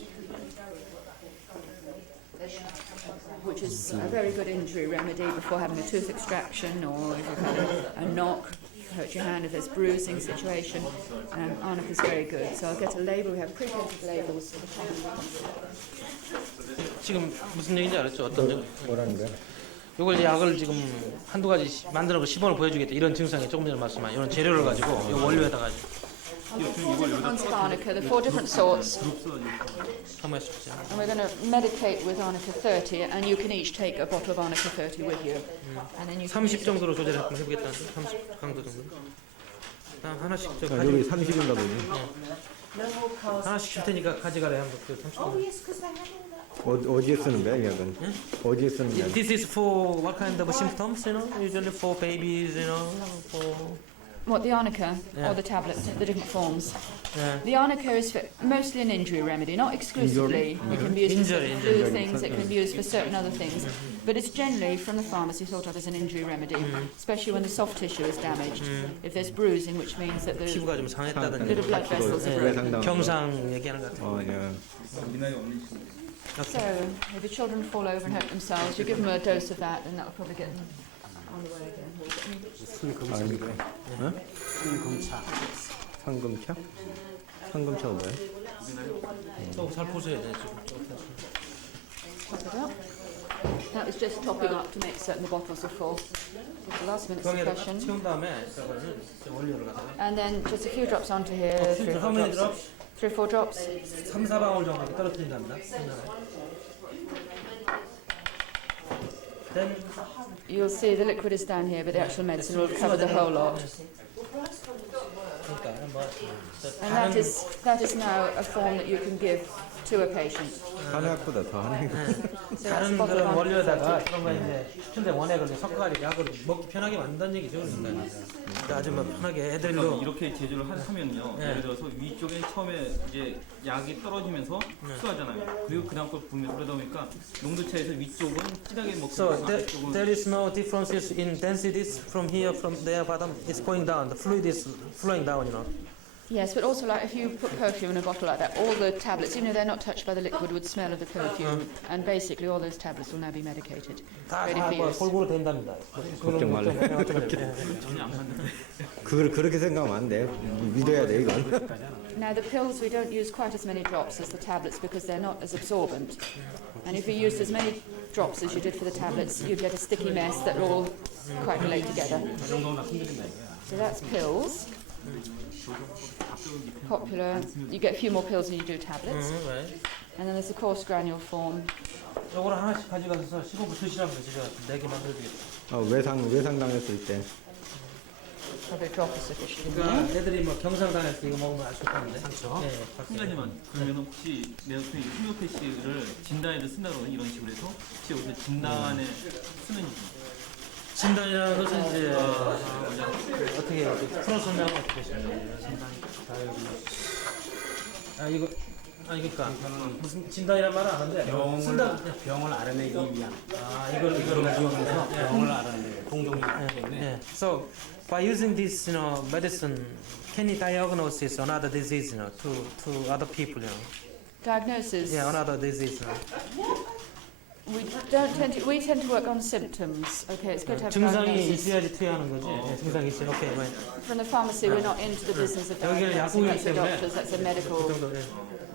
which is a very good injury remedy before having a tooth extraction, or if you've had a knock, hurt your hand, if there's bruising situation. Arnica is very good. So I'll get a label. We have pre-printed labels for the common ones. 지금 무슨 얘기인지 알았죠? 어떤 점? 뭐라는 거야? 이걸 이제 약을 지금 한두 가지 만들어서 시범을 보여주겠다. 이런 증상이 조금 전에 말씀한 이런 재료를 가지고 이 원료에다가 Ones of arnica, the 4 different sorts, 한번 해주십시오. and we're going to medicate with arnica 30, and you can each take a bottle of arnica 30 with you. And then you can 30 정도로 조절을 한번 해보겠다는데 30 강도 정도. 다음 하나씩 저 아, 가지 여기 30인가 보네. 하나씩 줄 테니까 가져가래 한번 그 30. 어디에 쓰는 거야, 약은? 어디에 쓰는 거야? This is for what kind of symptoms, you know? Usually for babies, you know, for What, the arnica Yeah. or the tablets, the different forms? yeah. The arnica is for mostly an injury remedy, not exclusively. It can be used Injury, for flu things, it can be used for certain other things. But it's generally, from the pharmacy, thought of as an injury remedy, especially when the soft tissue is damaged. If there's bruising, which means that the 피부가 좀 상했다든지 little blood vessels are broken. 경상 얘기하는 것 같아요. 예. So, if your children fall over and hurt themselves, you give them a dose of that, and that'll probably get them on the way again. 순금차인데. 순금차. 상금차? 상금차가 뭐야? 잘 보셔야 돼 지금. Top it up. That was just topping up to make certain the bottles are full. With the last minute 병에다가 suppression. 채운 다음에 그거는 원료를 갖다가 And then just a few drops onto here, 3 or 4 how many drops. drops? 3 or 4 drops. 3, 4방울 정도 이렇게 떨어뜨린답니다. You'll see the liquid is down here, but the actual medicine will cover the whole lot. 그러니까 뭐 And that is now a form that you can give to a patient. 한약보다 더 하는 거. So that's 다른 bottle 그런 one. 원료에다가 그런 거 이제 수천대 원액을 섞어가지고 약을 먹기 편하게 만든다는 얘기죠. 그러니까 아주 뭐 편하게 애들도 그럼 이렇게 제조를 하면요. 네. 예를 들어서 위쪽에 처음에 이제 약이 떨어지면서 흡수하잖아요. 그리고 그다음 걸 보면 그러다 보니까 농도 차에서 위쪽은 진하게 먹고 So 아래쪽은 there is no differences in densities from here, from there, bottom. It's going down. The fluid is flowing down, you know. Yes, but also like if you put perfume in a bottle like that, all the tablets, even though they're not touched by the liquid, would smell of the perfume, and basically all those tablets will now be medicated, ready for use. 골고루 된답니다. 걱정 말래. 그걸 그렇게 생각하면 안 돼. 믿어야 돼 이건. Now the pills, we don't use quite as many drops as the tablets because they're not as absorbent. And if you used as many drops as you did for the tablets, you'd get a sticky mess that all coagulate together. So that's pills. Popular. You get a few more pills than you do tablets. Right. And then there's the coarse granule form. 요거를 하나씩 가져가서 15분 드시라면 제가 4개 만들어드리겠습니다. 외상 당했을 때. Probably drop is sufficient. 그러니까 애들이 뭐 경상당에서 이거 먹으면 알 수 있다는데. 상처. 네, 한 가지만 그러면 혹시 내가 그 호메오패시를 진단에도 쓴다고 이런 식으로 해서 혹시 여기서 진단에 쓰는 진단이라는 것은 이제 어떻게 풀어 설명을 어떻게 하시나요? 이거 그러니까 무슨 진단이란 말은 안 하는데 쓴다. 병을 알아내기 위한. 이거를 이용해서 병을 알아내요. 동종요법약국. So by using this, medicine, can you diagnose another disease, to other people, Diagnosis. Yeah, another disease. We tend to work on symptoms. Okay, it's good to have 증상이 diagnosis. 있어야지 투여하는 거지. 증상이 있으면 오케이. From the pharmacy, we're not into the business of 여기는 diagnosing. That's 약국이기 the 때문에 doctors. That's a 그 medical. 정도.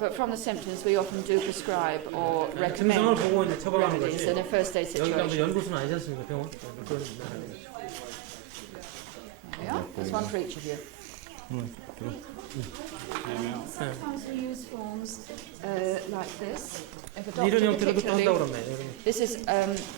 But from the symptoms, we often do prescribe or 증상을 recommend 보고 이제 처방하는 remedies 거지. in a first aid 여기가 뭐 situation. 연구소는 아니지 않습니까, 병원? There we are. There's one for each of you. Sometimes we use forms like this. If a 이런 doctor 형태로도 또 한다고 particularly, 그러네. this is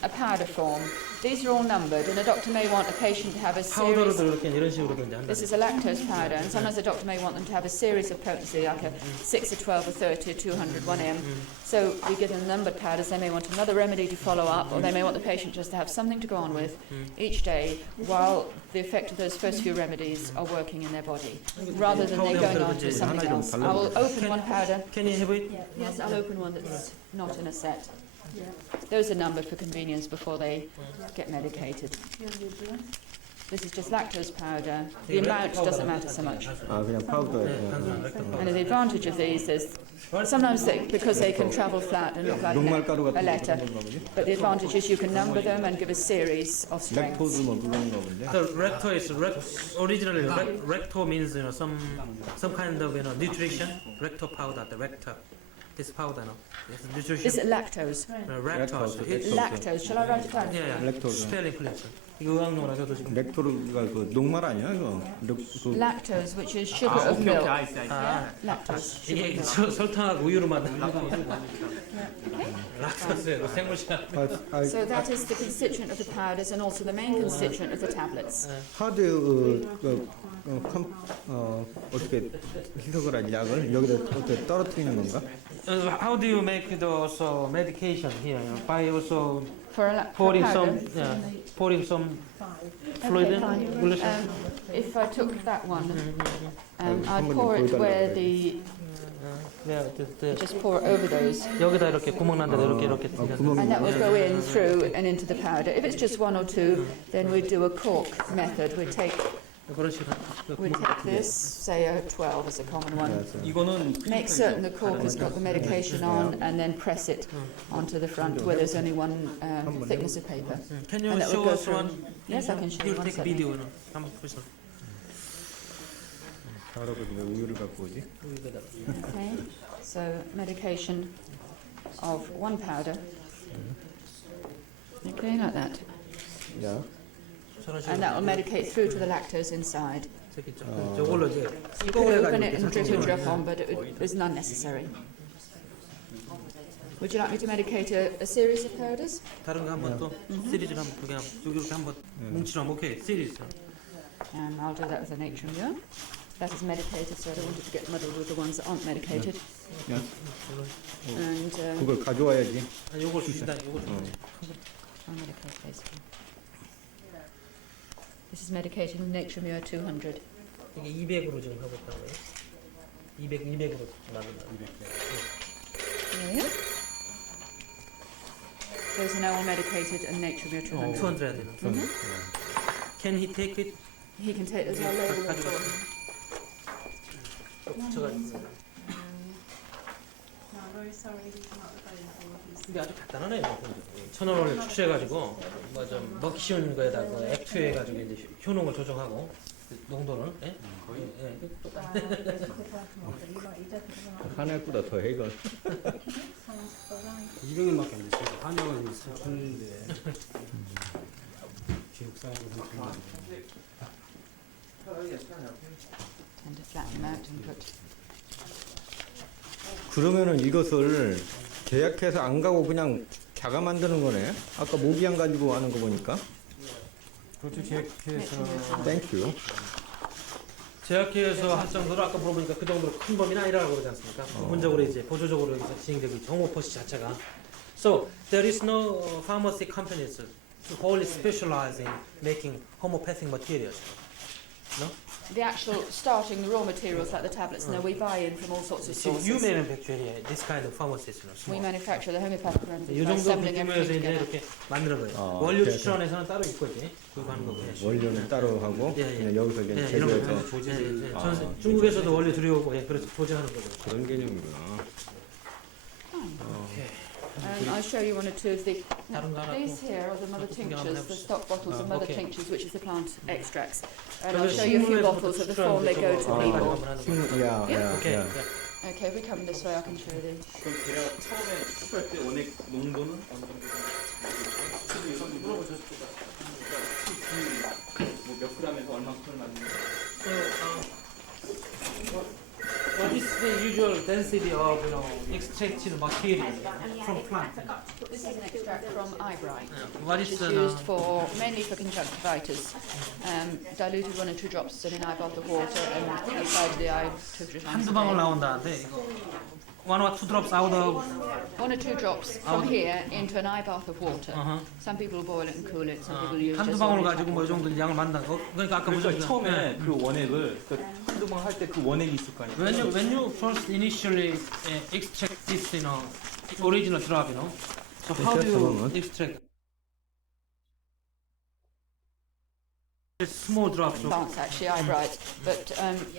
a powder form. These are all numbered, and a doctor may want a patient to have a series. 파우더로도 이렇게 이런 식으로도 이제 한다. This is a lactose powder, and sometimes the doctor may want them to have a series of potency, like a 6, a 12, a 30, a 200, 1M. So we give them numbered powders. They may want another remedy to follow up, or they may want the patient just to have something to go on with each day while the effect of those first few remedies are working in their body, rather than they going on to something else. I will open one powder. Can you have it? Yes, I'll open one that's not in a set. Those are numbered for convenience before they get medicated. This is just lactose powder. The amount doesn't matter so much. 그냥 파우더. And the advantage of these is sometimes because they can travel flat and look like 녹말가루 a 같은 letter, 건가 보지? but the advantage is you can number them and give a series of strengths. 렉토즈 뭐 그런가 본데. The recto is originally recto means some kind of nutrition. Recto powder, the recto. This powder, no, it's nutrition. This is lactose. Rectose. Lactose. Shall I write it down? Yeah. 렉토즈. Spelling, please. 이거 의학용어라 저도 지금. 렉토르가 그 녹말 아니야 이거? Lactose, which is sugar of milk. Lactose. 이게 설탕하고 우유로 만든 락토스예요. 생물시간. So that is the constituent of the powders and also the main constituent of the tablets. 하드 어떻게 희석을 하지 약을 여기다 어떻게 떨어뜨리는 건가? How do you make the also medication here? By also For a pouring powder. pouring some fluid in. If I took that one, I'd pour it where the just pour it over those, 여기다 이렇게 구멍 난데 이렇게 and that would go in through and into the powder. If it's just one or two, then we'd do a cork method. We'd take this, say a 12 is a common one. 이거는 Make certain the cork has got the medication on, and then press it onto the front where there's only one thickness of paper. Can you And that will show go us through. one? Yes, I can show you You'll one take second. video. 한번 보세요. 할아버지 왜 우유를 갖고 오지? Okay, so medication of one powder. Okay, like that. 야. And that will medicate through to the lactose inside. 저걸로 이제 You could open it and drip a drop on, but it is unnecessary. Would you like me to medicate a series of powders? 다른 거 한번 또 시리즈를 한번 두개 이렇게 한번 뭉치면 오케이 시리즈. I'll do that with an atrium. That is medicated, so I don't want it to get muddled with the ones that aren't medicated. 야, And 그걸 가져와야지. 요걸 줍시다. 요걸 줍시다. unmedicated, basically. This is medicated with natrium 200. 이게 200으로 지금 하고 있다는 거예요. 200으로 만든다. Yeah. Those are now all medicated and natrium 200. 200 해야 되나? Can he take it? He can take those are labeled. 가져가. 붙여가지고. 이게 아주 간단하네요. 1,000원을 추출해가지고 뭐 좀 먹기 쉬운 거에다가 액투해가지고 이제 효능을 조정하고 농도를. 예? 예. 하나보다 더 해 이건. 200년밖에 안 됐어요. 한약은 4,000원인데 기숙사하고 3,000원. And to flatten them out and put. 그러면은 이것을 계약해서 안 가고 그냥 자가 만드는 거네. 아까 모기 안 가지고 하는 거 보니까. 그렇죠. 계획해서 땡큐. 제약회에서 할 정도로 아까 물어보니까 그 정도로 큰 범위는 아니라고 그러지 않습니까? 부분적으로 이제 보조적으로 이제 진행되고 있죠. 호메오파시 자체가. So there is no pharmacy companies wholly specialize in making homeopathic materials. No? The actual starting, the raw materials like the tablets, no, we buy in from all sorts of So sources. you manufacture this kind of pharmacies, We manufacture the homeopathic remedies 이 by 정도 assembling 규모에서 everything 이제 together. 이렇게 만드는 거예요. 원료 추출원에서는 따로 있거든요. 구입하는 거고요. 원료는 따로 하고 예, 예. 그냥 여기서 이제 예, 이런 제조해서 거 예, 아, 전 중국에서도 원료 들여오고 예, 그래서 조제하는 거죠. 그런 개념이구나. I'll show you one or two of the. 다른 거 하나 These 또. here are the mother 구경 한번 tinctures, the 해봅시다. stock bottles of mother okay. tinctures, which is the plant extracts. And 저기 I'll show you a few 식물에서부터 bottles of the 추출하는 form they go to 저거 아. people. 한번 하는 거. 야, Yeah. 야, 오케이. 야. Okay, if we come this way, I can show you these. 그럼 제가 처음에 추출할 때 원액 농도는 어느 정도 뭐몇 그램에서 얼마큼을 만드는 What is the usual density of extracted material from plant? This is an extract from eyebright, What which is is used for mainly for conjunctivitis. Diluted 1 or 2 drops in an eye bath of water and applied to the eye 2 or 3 times 한두 a 방울 day. 나온다는데 이거 1 or 2 drops out of 1 or 2 drops from here into an eye bath of water. Some people boil it and cool it. Some people use 한두 just 방울 ordinary 가지고 뭐 이 tap 정도 water. 양을 만든다. 그러니까 아까 무슨 그러니까 처음에 그 원액을 그 한두 방 할 때 그 원액이 있을 거 아니에요. when you first initially extract this original drug, so how do you extract? Small drops. Plants actually, eyebright, but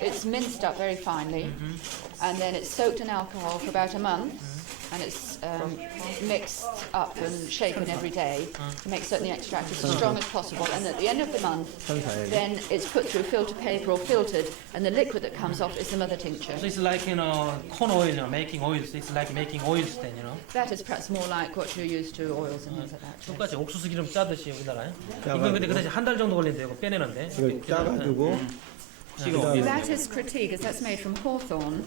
it's minced up very finely, and then it's soaked in alcohol for about a month, and it's mixed up and shaken every day to make certain the extract is as strong as possible. And at the end of the month, then it's put through filter paper or filtered, and the liquid that comes off is the mother tincture. So it's like corn oil, making oils. It's like making oils then, That is perhaps more like what you're used to, oils and things like that. 똑같이 옥수수 기름 짜듯이 우리나라에. 짜가지고. 이건 근데 그 대신 한 달 정도 걸린대요. 이거 빼내는데. 이걸 짜가지고 That is critique, as that's made from hawthorn,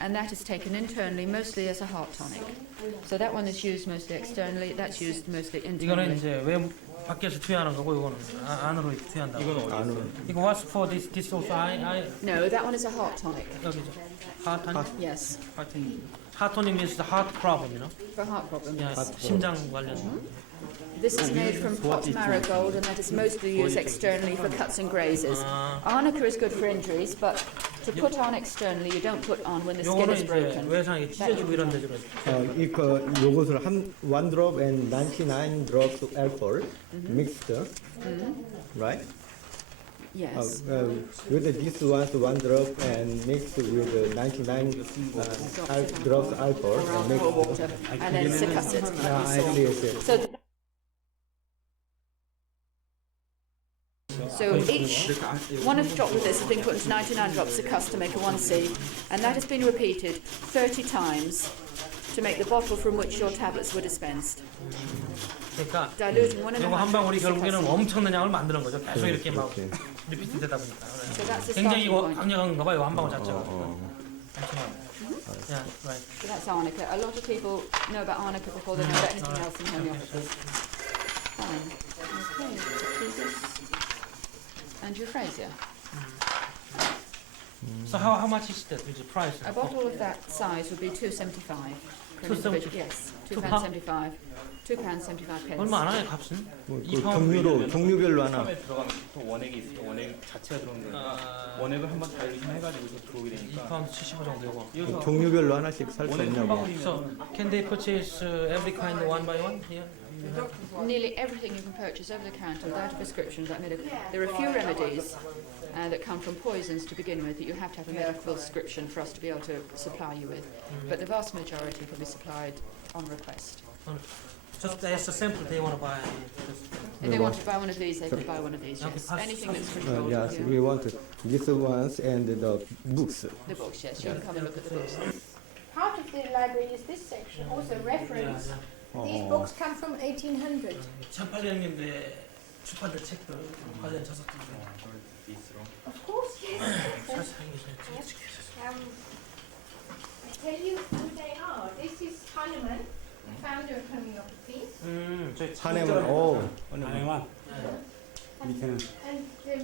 and that is taken internally, mostly as a heart tonic. So that one is used mostly externally. That's used mostly 이거는 internally. 이제 외부 밖에서 투여하는 거고 이거는 안으로 투여한다고. 이건 어디 있어요? 이거 what's for this also I No, that one is a heart tonic. 여기죠. heart tonic. Yes, 하여튼 heart tonic means the heart problem, for heart problems. Yeah, 심장 관련. This is made from pot marigold, and that is mostly used externally for cuts and grazes. Arnica is good for injuries, but to put on externally, you don't put on when the skin 요거는 is 이제 broken. 외상에 찢어지고 이런 데 주로. 요것을 한 1 drop and 99 drops of alcohol mixed, right? Yes. With this one, 1 drop and mixed with 99 drops of alcohol Or and alcohol mixed. water, and then succuss it. I see. So, so each one of the drops of this has been put into 99 drops of cus to make a 1C, and that has been repeated 30 times to make the bottle from which your tablets were dispensed. 그러니까 Diluting 1.5 이거 한 방울이 drops of 결국에는 cus. 엄청난 양을 만드는 거죠. 계속 이렇게 막 그렇지. 리피트 되다 보니까. So that's the 굉장히 starting 이거 point. 강력한가 봐요. 한 방울 자체가. 어. Yeah, right. So that's arnica. A lot of people know about arnica before they know about anything else in homeopathy. Fine. Okay. So this. and euphrasia. So how much is that? Is the price? A bottle of that size would be £2.75. £2.75? Yes, £2? £2.75. £2.75 pence. 얼마 안 하네 값은? 뭐, 이 그 파운드 종류로 왜냐면 종류별로 하나. 처음에 들어가면 또 원액이 있어. 원액 자체가 들어오는 거니까 원액을 한번 잘 유심해가지고 들어오게 되니까 2파운드 75 정도 되고. 이어서 종류별로 하나씩 살 수 원액 한 없냐고. So 방울이면 can they purchase every kind one by one here? You have- Nearly everything you can purchase over the counter without a prescription is medical. There are a few remedies that come from poisons to begin with that you have to have a medical prescription for us to be able to supply you with. But the vast majority can be supplied on request. Just as a sample they want to buy. If they want to buy one of these, they can buy one of these. Okay, Yes, pass- anything that's pass- controlled. Yes, Yeah. we want these ones and the books. The books, yes. You can come and look at the books. Part of the library is this section, also reference. These books come from 1800. 1800년대 출판된 책들, 과전 저서들. Of course, yes. I tell you who they are. This is Hahnemann, the founder of homeopathy. 저희 한해만 오. 하네만 밑에는 And 밑에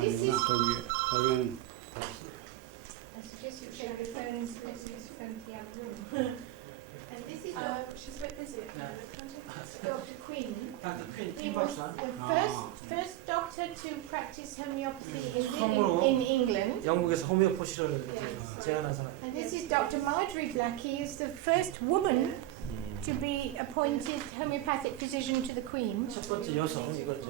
this is. 하네만이구나. 여기는 I suggest you check the phones. This is from the other room. And this is she's a bit busy. Dr. Quinn. Dr. Quinn, He was 팀박사. the first doctor to practice homeopathy 처음으로 in England. 영국에서 호메오파시를 제안한 사람. And this is Dr. Marjorie Blackie, is the first woman to be appointed homeopathic physician to the Queen. 첫 번째 여성 이거죠.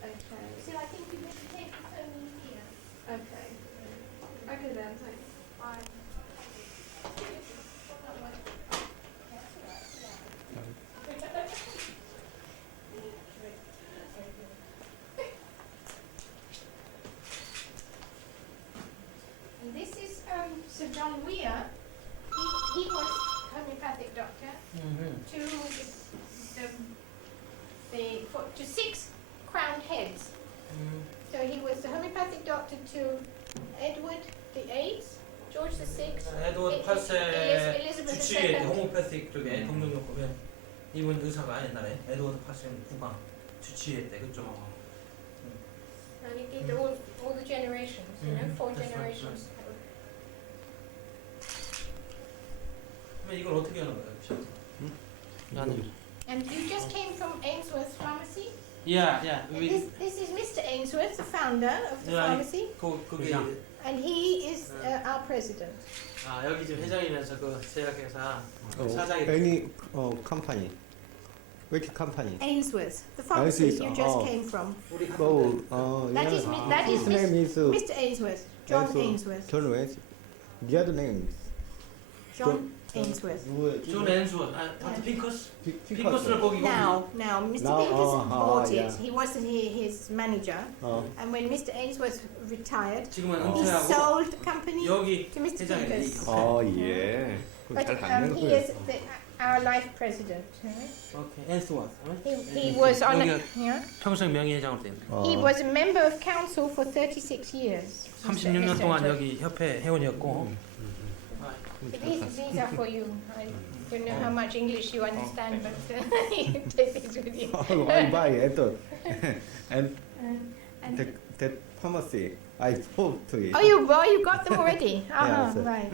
Okay. So I think you better take the phone here. Okay. Okay then, thanks. Bye. And this is Sir John Weir. He was homeopathic doctor to 6 crowned heads. So he was the homeopathic doctor to Edward VIII, George VI, 에드워드 8세 Elizabeth 주치의 II. 호모패틱 쪽에 동종요법에 이분 의사가 옛날에 에드워드 8세는 국왕 주치의 때 그쪽. And he did all the generations, you know, 4 That's right, generations. 그러면 이걸 어떻게 하는 거예요? 그쵸? 나는. And you just came from Ainsworth's pharmacy? Yeah. This is Mr. Ainsworth, the founder of the Yeah, pharmacy, 그게 and he is our president. 아 여기 지금 회장이면서 그 제약회사 사장이. Any company? Which company? Ainsworth, the pharmacy Ainsworth, you just oh. came from. That His name is Mr. Ainsworth, John Ainsworth. Ainsworth. John Ainsworth. The other name is John Ainsworth. 존 앤스워스. 아 닥터 핑커스? 핑커스를 거기 Now, Mr. Now, Pincus bought yeah. it. He wasn't his manager. And when Mr. Ainsworth retired, 지금은 he 은퇴하고 sold the company 여기 to Mr. 회장이 Pincus. 예. But 잘 받는 he 거예요. is our life president. 오케이 앤스워스. He was on. 여기가 Yeah. 평생 명예회장으로 돼 있는. He was a member of council for 36 years. 36년 동안 여기 협회 회원이었고. These are for you. I don't know how much English you understand, but you take these with you. I buy it and And that pharmacy I spoke to it. oh, you got them already. Yeah, sir. Right.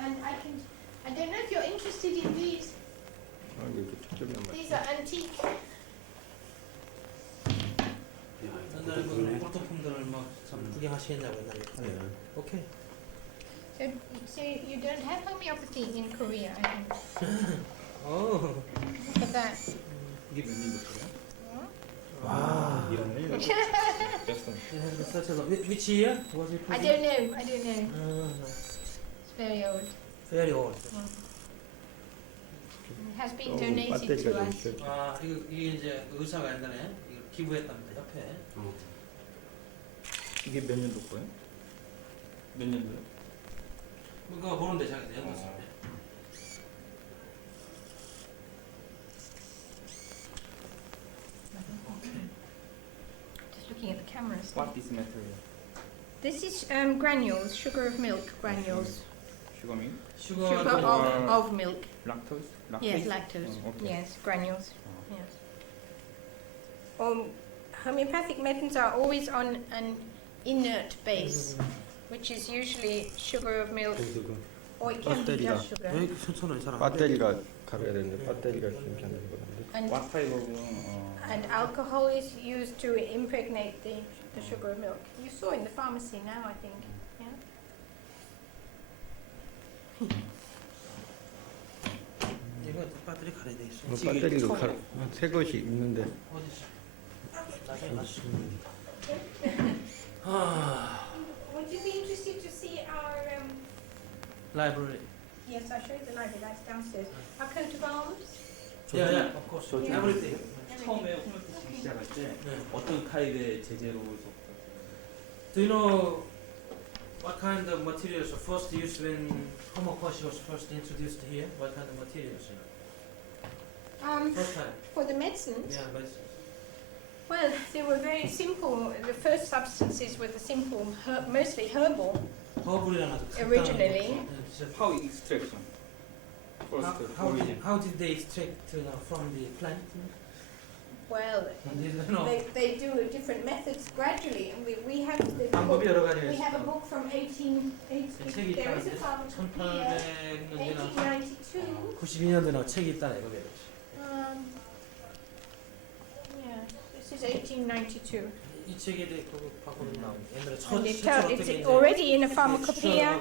And I don't know if you're interested in these. These are antique. 옛날에 그 골동품들을 막참 구경하시겠냐고 옛날에. 오케이. So you don't have homeopathy in Korea, I think. 오. Look at that. 이게 몇 년도예요? 와. 이런 일. Which year was it? I don't know. It's very old. Very old. It has been donated to us. 아 이게 이제 의사가 옛날에 이걸 기부했답니다 협회. 이게 몇 년도 거예요? 몇 년도요? 그거 모르는데 자기들 연구했을 때. Just looking at the cameras. What is material? This is granules, sugar of milk granules. Sugar milk? Sugar of milk. Lactose? Yes, lactose. okay. Yes, granules. Yes. Homeopathic medicines are always on an inert base, which is usually sugar of milk, or it can be just sugar. 왜 이렇게 천천히 잘안 배터리가 가려야 되는데 배터리가 힘이 안 되는 것 같은데. And alcohol is used to impregnate the sugar of milk. You saw in the pharmacy now, I think. Yeah. 이거 배터리 가려야 돼 있어. 배터리도 새 것이 있는데. 어디 있어? 나중에 가서. Would you be interested to see our? Library. Yes, I'll show you the library. That's downstairs. Our coat of arms. Yeah, of course. Everything. 처음에 호메오파틱 시작할 때 어떤 타입의 제재로 Do you know what kind of materials were first used when homeopathy was first introduced here? What kind of materials? First time. For the medicines. Yeah, medicines. Well, they were very simple. The first substances were the simple, mostly herbal. Originally. How extraction? How did they extract from the plant? Well, they do different methods gradually, and we have a book from 1880. There is a pharmacopoeia, 1892. 92년도 나온 책이 있다네 이거. Yeah, this is 1892. 이 책에 대해 바꾸는 나온 옛날에 And it's already in a pharmacopoeia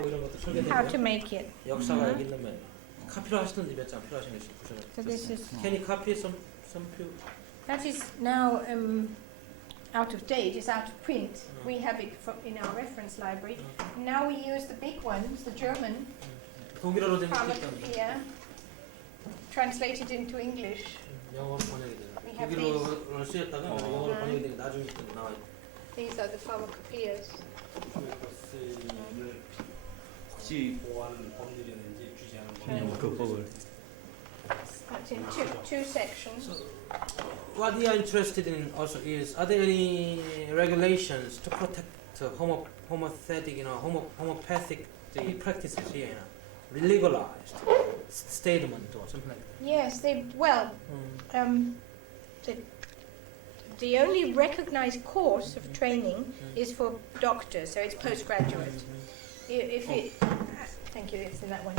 how to make it. 역사가 여기 있는 카피로 하시던데 몇 장 필요하신 게 있어요. So this is. Can you copy some few? That is now out of date. It's out of print. We have it in our reference library. Now we use the big ones, the German 독일어로 된 pharmacopoeia, translated into English. 영어로 번역이 돼요. 독일어로 쓰였다가 영어로 번역이 되고 나중에 나와요. These are the pharmacopoeias. 혹시 보호하는 법률이 있는지 규제하는 법을. That's in two sections. So, what we are interested in also is, are there any regulations to protect homeopathic, homeopathic practices here, legalized statement or something like that? Yes, the only recognized course of training is for doctors, so it's postgraduate. If it, thank you, it's in that one.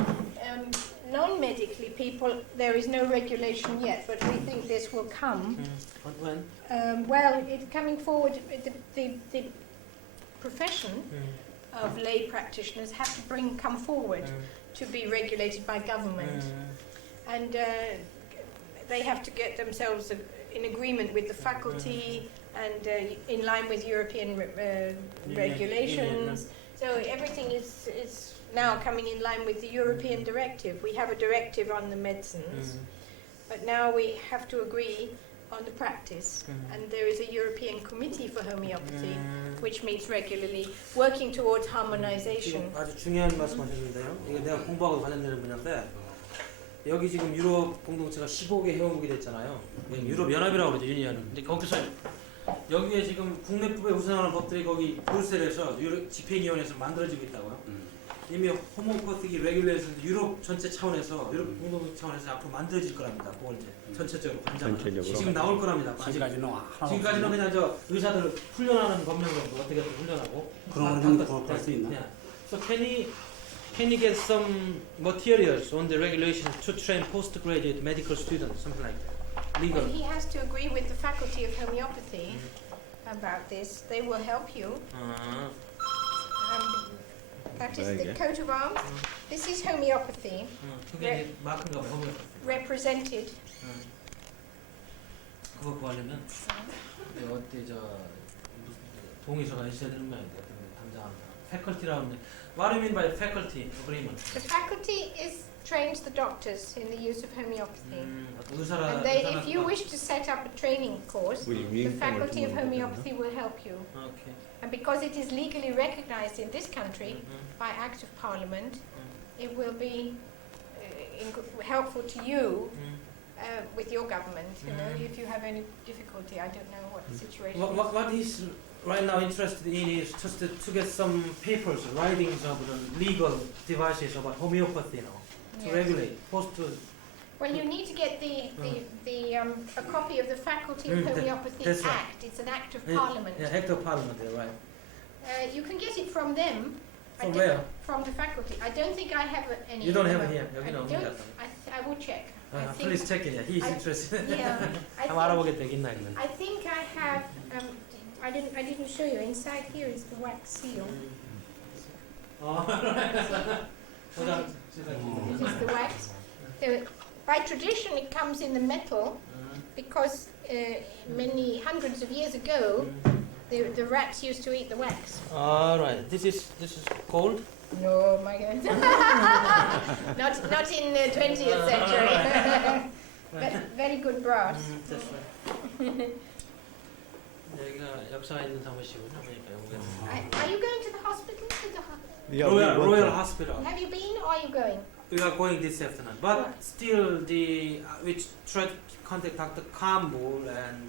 Non-medically people, there is no regulation yet, but we think this will come. When? Well, it's coming forward. The profession of lay practitioners have to come forward to be regulated by government, and they have to get themselves in agreement with the faculty and in line with European regulations. So everything is now coming in line with the European directive. We have a directive on the medicines, but now we have to agree on the practice. And there is a European Committee for Homeopathy, which meets regularly, working towards harmonization. 아주 중요한 말씀하셨는데요. 이거 내가 공부하고 관련되는 분야인데 여기 지금 유럽 공동체가 15개 회원국이 됐잖아요. 유럽 연합이라고 그러죠, 유니언. 근데 거기서 여기에 지금 국내법에 우선하는 법들이 거기 브뤼셀에서 유럽 집행위원회에서 만들어지고 있다고요. 이미 호모파틱 레귤레이션 유럽 전체 차원에서 유럽 공동 차원에서 앞으로 만들어질 거랍니다. 그걸 이제 전체적으로 관장을 지금 나올 거랍니다. 지금까지는 그냥 저 의사들을 훈련하는 법령으로 어떻게 훈련하고 그런 건 그럴 수 있나? So can you get some materials on the regulations to train postgraduate medical students, something like that? Legal. And he has to agree with the Faculty of Homeopathy about this. They will help you. That is the coat of arms. This is homeopathy. Represented. 그거 구하려면 어때 저 동의서가 있어야 되는 모양인데 당장합니다. Faculty라는 what do you mean by faculty agreement? The faculty trains the doctors in the use of homeopathy. And if you wish to set up a training course, the Faculty of Homeopathy will help you. Okay. And because it is legally recognized in this country by Act of Parliament, it will be helpful to you with your government. You know, if you have any difficulty, I don't know what the situation is. What is right now interested in is just to get some papers, writings of the legal devices about homeopathy, to regulate. Well, you need to get a copy of the Faculty of Homeopathy that's right. Act. It's an act of Parliament. Yeah, Act of Parliament, yeah, right. You can get it from them. I From don't- where? From the faculty. I don't think I have any. You don't at have the it here. moment. 여기는 I 없는 것 don't- 같아요. I will check. I think- Please check it. Yeah, he is I- interested. Yeah, I 한번 think, 알아보게 되겠나 이거는. I think I have. I didn't show you. Inside here is the wax seal. 보자. This is the wax. By tradition, it comes in the metal because many hundreds of years ago, the rats used to eat the wax. All right. This is gold. No, my God. not in the 20th century. But very good brass. That's right. 여기가 역사가 있는 사무실이군요. 그러니까 여기가. Are you going to the hospital? Yeah, we want Royal to. Hospital. Have you been or are you going? We are going this afternoon, but still we try to contact Dr. Campbell and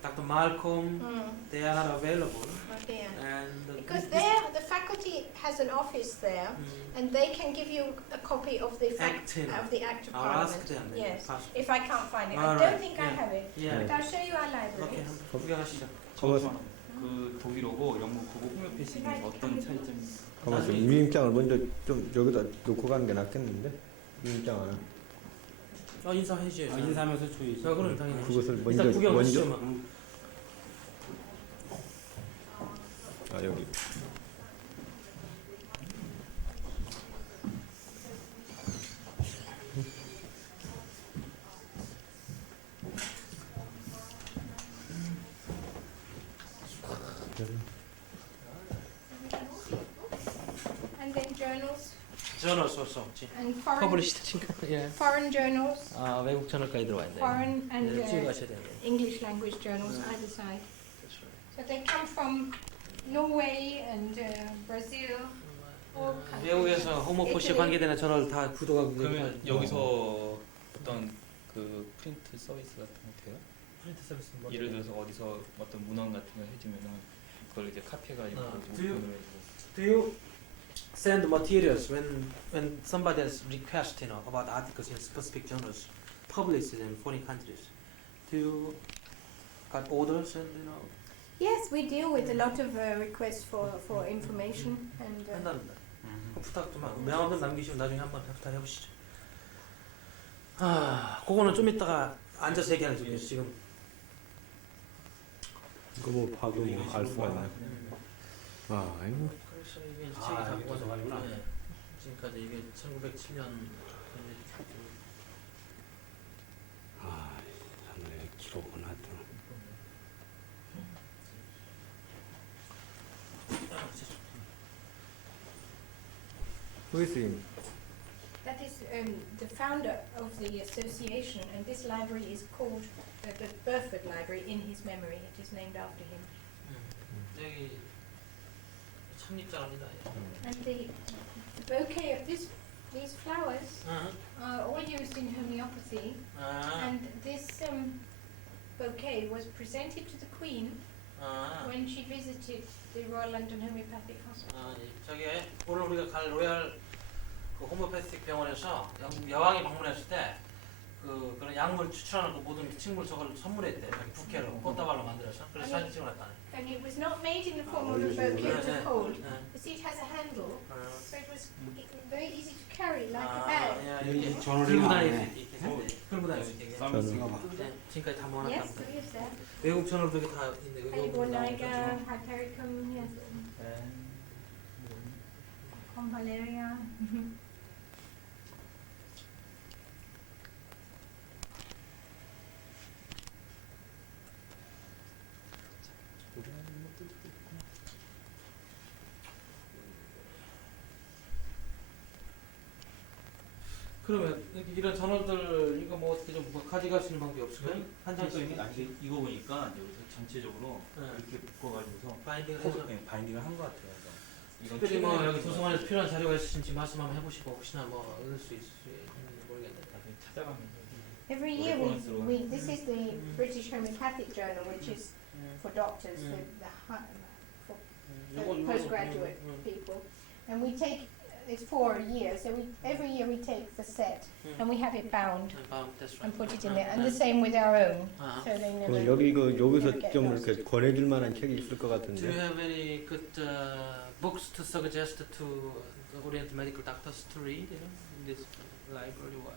Dr. Malcolm. They are not available. Oh dear. And Because there, the faculty has an office there, and they can give you a copy of the Act in. of the Act of I'll Parliament. ask them. Yes, Possible. if I can't find it, I All don't right, think I yeah. have it. Yeah. But I'll show you our library. Okay. 한번 구경하시죠. 저도 그 독일어고 영국하고 호메오패시는 어떤 차이점이? 가만있어. 위임장을 먼저 좀 여기다 놓고 가는 게 낫겠는데? 위임장 하나. 인사해주셔야죠. 인사하면서 주의. 자, 그럼 당연히. 그것을 일단 먼저 구경하시죠. 먼저. 뭐. 아 여기. And then journals Journals also. and foreign Published. 예. foreign journals, 아 외국 저널까지 들어와야 돼. foreign and 찍어가셔야 돼요. English language journals either side. That's right. So they come from Norway and Brazil. all countries. 외국에서 호모포시 Italy. 관계되는 저널 다 구독하고 그러면 여기서 어떤 그 프린트 서비스 같은 거 돼요? 프린트 서비스 뭐 예를 들어서 어디서 어떤 문헌 같은 거 해주면은 그걸 이제 카피해가지고 Do you send materials when somebody has request, about articles in specific journals published in foreign countries? Do you got orders and Yes, we deal with a lot of requests for information and. 한답니다. 부탁 좀 명함 좀 남기시면 나중에 한번 부탁해 보시죠. 아, 그거는 좀 이따가 앉아서 얘기하는 중이에요 지금. 이거 뭐 봐도 뭐 알 수가 있네. 아 이거. 그래서 이게 책이 아, 다 이게 또 저거구나. 네. 지금까지 이게 1907년. 아, 하늘에 기록은 하여튼. Who is him? That is the founder of the association, and this library is called the Burford Library in his memory. It is named after him. 여기 창립자랍니다. And the bouquet of these flowers are all used in homeopathy. And this bouquet was presented to the Queen when she visited the Royal London Homeopathic Hospital. 저기 오늘 우리가 갈 로얄 그 호메오패틱 병원에서 여왕이 방문했을 때 그런 약물 추천하는 그 모든 식물 저걸 선물했대. 부케로 꽃다발로 만들어서 그래서 사진 찍어놨다네. And it was not made in the form of a bouquet to hold. You see, it has a handle, so it was very easy to carry like a bag. 이렇게 전월에 들고 다닐 나오네. 수 있게 했는데 들고 다닐 수 있게. 서비스가 막. 지금까지 다 Yes, 모아놨답니다. there is that. 외국 저널도 이게 다 있네. 외국 Hypericum, Hypericum, yes. Convaleria. 그러면 이런 저널들 이거 뭐 어떻게 좀 가져갈 수 있는 방법이 없을까요? 한 장씩 아니 이거 보니까 여기서 전체적으로 이렇게 묶어가지고서 바인딩을 해서 바인딩을 한 것 같아요. 이건 특별히 뭐 최근에 여기 도서관에서 필요한 자료가 있으신지 말씀 한번 해보시고 혹시나 뭐 얻을 수 있을지 모르겠네. 나중에 찾아가면 Every year this is the British Homeopathic Journal, which is for doctors, for postgraduate people, and we take it's for a year, so every year we take the set and we have it bound That's right. and put it in there, and the same with our own, so they never. 여기서 좀 이렇게 권해줄 만한 책이 있을 것 Do you 같은데. have any good books to suggest to the Orient medical doctors to read in this library or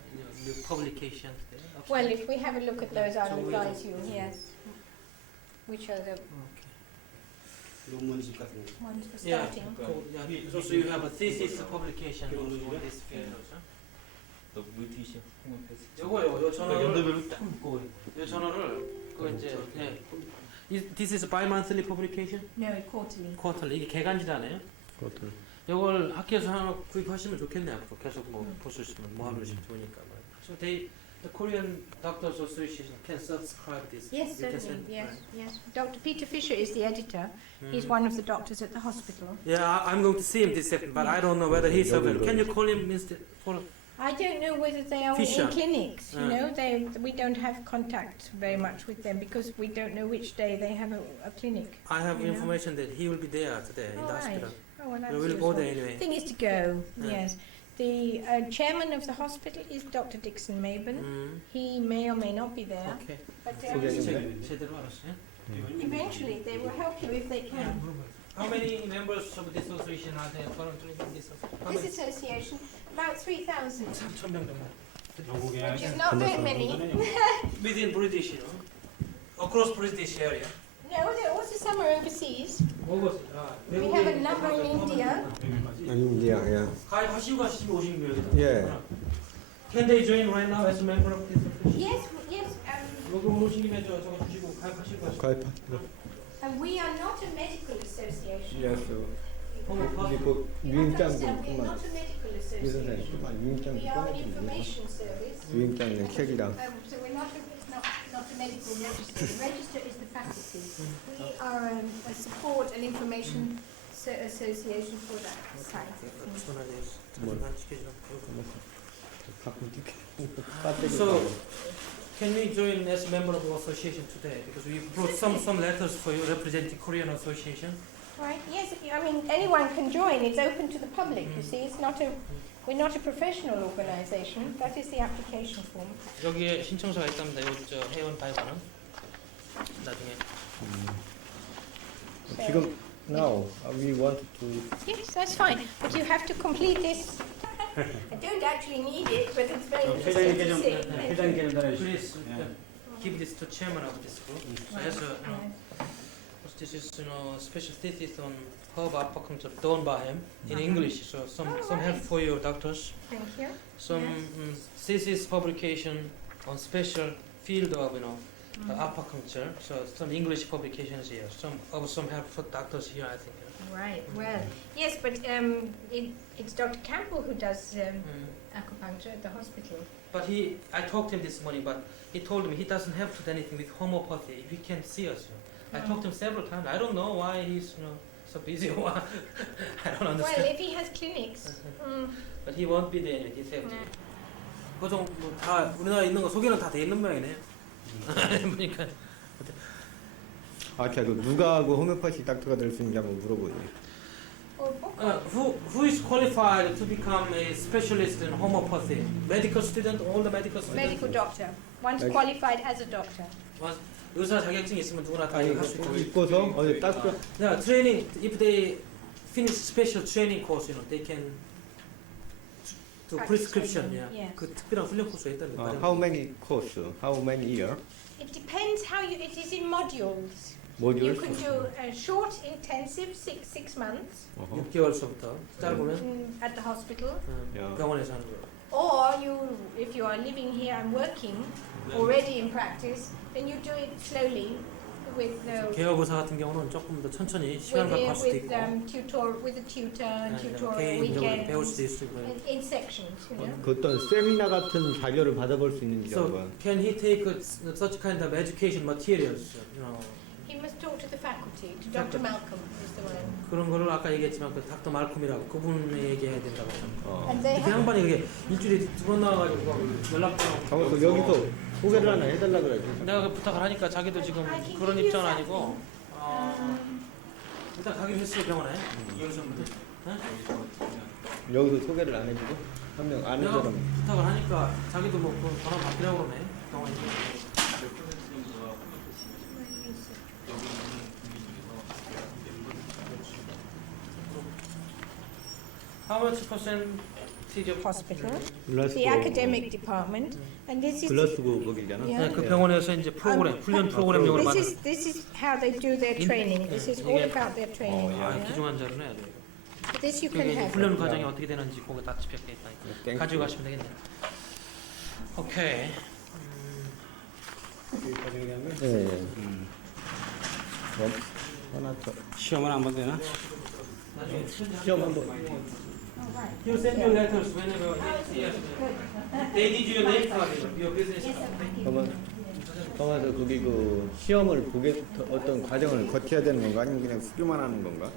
the publications there? Well, if we have a look at those, I'll So we advise will- you. Yes. Which are the Okay. 논문집 같은 거. ones for Yeah. starting? Cool. Yeah. So you have a thesis publication on this field also. 또 물티슈 호메오파시. 요거요. 요 전화를 연도별로 딱 묶고. 요 전화를 그 이제 예. This is a bi-monthly publication? No, quarterly. Quarterly. 이게 개간지라네요. 그것들. 이걸 학교에서 하나 구입하시면 좋겠네요. 앞으로 계속 뭐 볼 수 있으면 뭐 하면 좋으니까. So the Korean Doctors Association can subscribe this. Yes, You can certainly. send- Yes, right. yes. Dr. Peter Fisher is the editor. He's one of the doctors at the hospital. Yeah, I'm going to see him this second, but I don't know whether he's available. Can you call him instead? For I don't know whether they are Fisher. in clinics. You Ah. know, we don't have contact very much with them because we don't know which day they have a clinic. I have You know. information that he will be there today in the All right. hospital. Oh, well, that's We will go useful. there anyway. Thing is to go. Yeah. Yes. The chairman of the hospital is Dr. Dixon Maben. He may or may not be there. Okay. But 제대로 알았어요. eventually they will help you if they can. How many members of this association are there currently in this? How This many? association, about 3,000, 3,000명 정도. 영국에 which is not very many. Within British, you know, across British area. No, there are also some are overseas. We We have a number in India. 아닙니다. 가입하시고 가시고 오신 거예요. 예. Can they join right now as a member of this association? Yes, yes. 여기 오신 김에 저거 주시고 가입하시고 가시고. 가입. And we are not a medical association. Yes. 호메오파시. 그 You have to 유임장 understand, 좀 we are 그만. not a medical 이 association. 선생님 그만 유임장 We 좀 are an 꺼내주면 information service. 유임장이랑 책이랑. So we're not a medical register. The register is the faculty. We are a support and information association for that side. 가끔 배터리. So, can we join as a member of the association today? Because we brought some letters for you representing Korean association. Right? Yes. I mean, anyone can join. It's open to the public. You see, it's not a. We're not a professional organisation. That is the application form. 여기에 신청서가 있답니다. 저 회원 가입하는. 나중에. 지금 now we want to. Yes, that's fine. But you have to complete this. I don't actually need it, but it's very interesting 회장님께 to 좀 see. 회장님께 좀 따라주시죠. Please give this to chairman of this group. So as a, this is special thesis on herb acupuncture done by him in English. So some help for your doctors. Thank you. Some thesis publication on special field of acupuncture. So some English publications here. Some help for doctors here, I think. Right. Well, yes, but it's Dr. Campbell who does acupuncture at the hospital. But I talked to him this morning, but he told me he doesn't have to do anything with homeopathy. If he can see us, I talked to him several times. I don't know why he's so busy. Or why. I don't understand. Well, if he has clinics. But he won't be there. He said. 그좀 다 우리나라 있는 거 소개는 다 돼 있는 모양이네요. 보니까. 아, 자, 누가 그 호메오파시 닥터가 될 수 있는지 한번 물어보죠. Who is qualified to become a specialist in homeopathy? Medical student, all the medical students. Medical doctor. Once qualified as a doctor. 의사 자격증 있으면 누구나 다 아니, 할 수 있고. 있고서 어디 닥터. Yeah, training. If they finish special training course, they can do prescription. Yeah. 그 특별한 훈련 코스가 있다는 How many course? How many year? It depends how you. It is in modules. You Modules? can do a short, intensive, six months 6개월서부터 짧으면 at the hospital, 병원에서 하는 거. or if you are living here and working already in practice, then you do it slowly with 개업 의사 같은 경우는 조금 더 천천히 시간 갖고 할 수도 있고. with a tutor, tutorial 개인적으로 배울 weekends, 수도 있고. in sections. 그 어떤 세미나 같은 자료를 받아볼 수 있는지 So 한번. can he take such kind of education materials? He must talk to the faculty, to Dr. Malcolm is the one. 그런 거를 아까 얘기했지만 그 닥터 말콤이라고 그분이 얘기해야 된다고. And they 그 양반이 그게 일주일에 2번 나와가지고 연락도. 여기서 소개를 하나 해달라 그래. 내가 그 부탁을 하니까 자기도 지금 그런 입장은 아니고 일단 가기로 했어요 병원에. 여기서 소개를 안 해주고 한 명 아는 내가 사람. 부탁을 하니까 자기도 뭐 전화 받으라고 그러네. 병원에. How much percentage of Hospital, 글라스고 the academic department, and this is 글라스고 거기잖아. Yeah. 네, 그 병원에서 이제 프로그램 훈련 프로그램용으로 만든. this is how they do their training. This is all about their training. 아, yeah. 기중한 자료는 해야 돼요. This you 그게 can 이제 have. 훈련 과정이 어떻게 되는지 거기 다 집약돼 있다니까. 땡큐. 가지고 가시면 되겠네요. 오케이. 여기까지 얘기한 거? 예. 하나 더. 시험은 안 봐도 되나? 시험 한번. You send your letters whenever they need your name card, your business card. 가만서 거기 그 시험을 보게 어떤 과정을 거쳐야 되는 건가 아니면 그냥 수료만 하는 건가?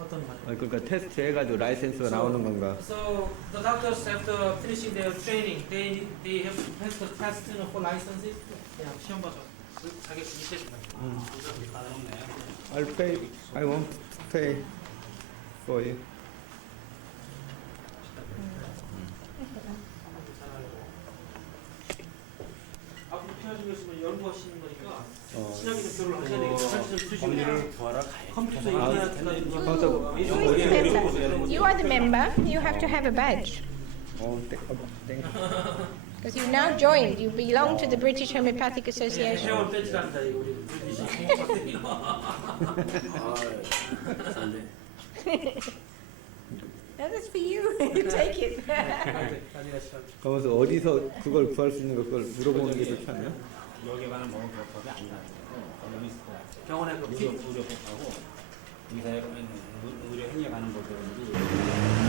어떤 말? 그러니까 테스트 해가지고 라이센스가 나오는 건가? So the doctors after finishing their training, they have to pass the test for licenses. 그냥 시험 봐서 자기 주시겠습니다. I'll pay. I want to pay for you. 앞으로 필요하신 거 있으면 연구하시는 거니까 신학이도 교류를 하셔야 되겠죠. 수시고 컴퓨터 인터넷 You are the member. You have to have a badge. 땡. Because you've now joined, you belong to the British Homeopathic Association. 회원 배지랍니다 이거 우리 That's for you. You take it. 가만서 어디서 그걸 구할 수 있는 걸 물어보는 게 좋지 않냐? 여기 가는 법이 아니라 병원에 그 의료법하고 의사에 의료 행위에 관한 법이라든지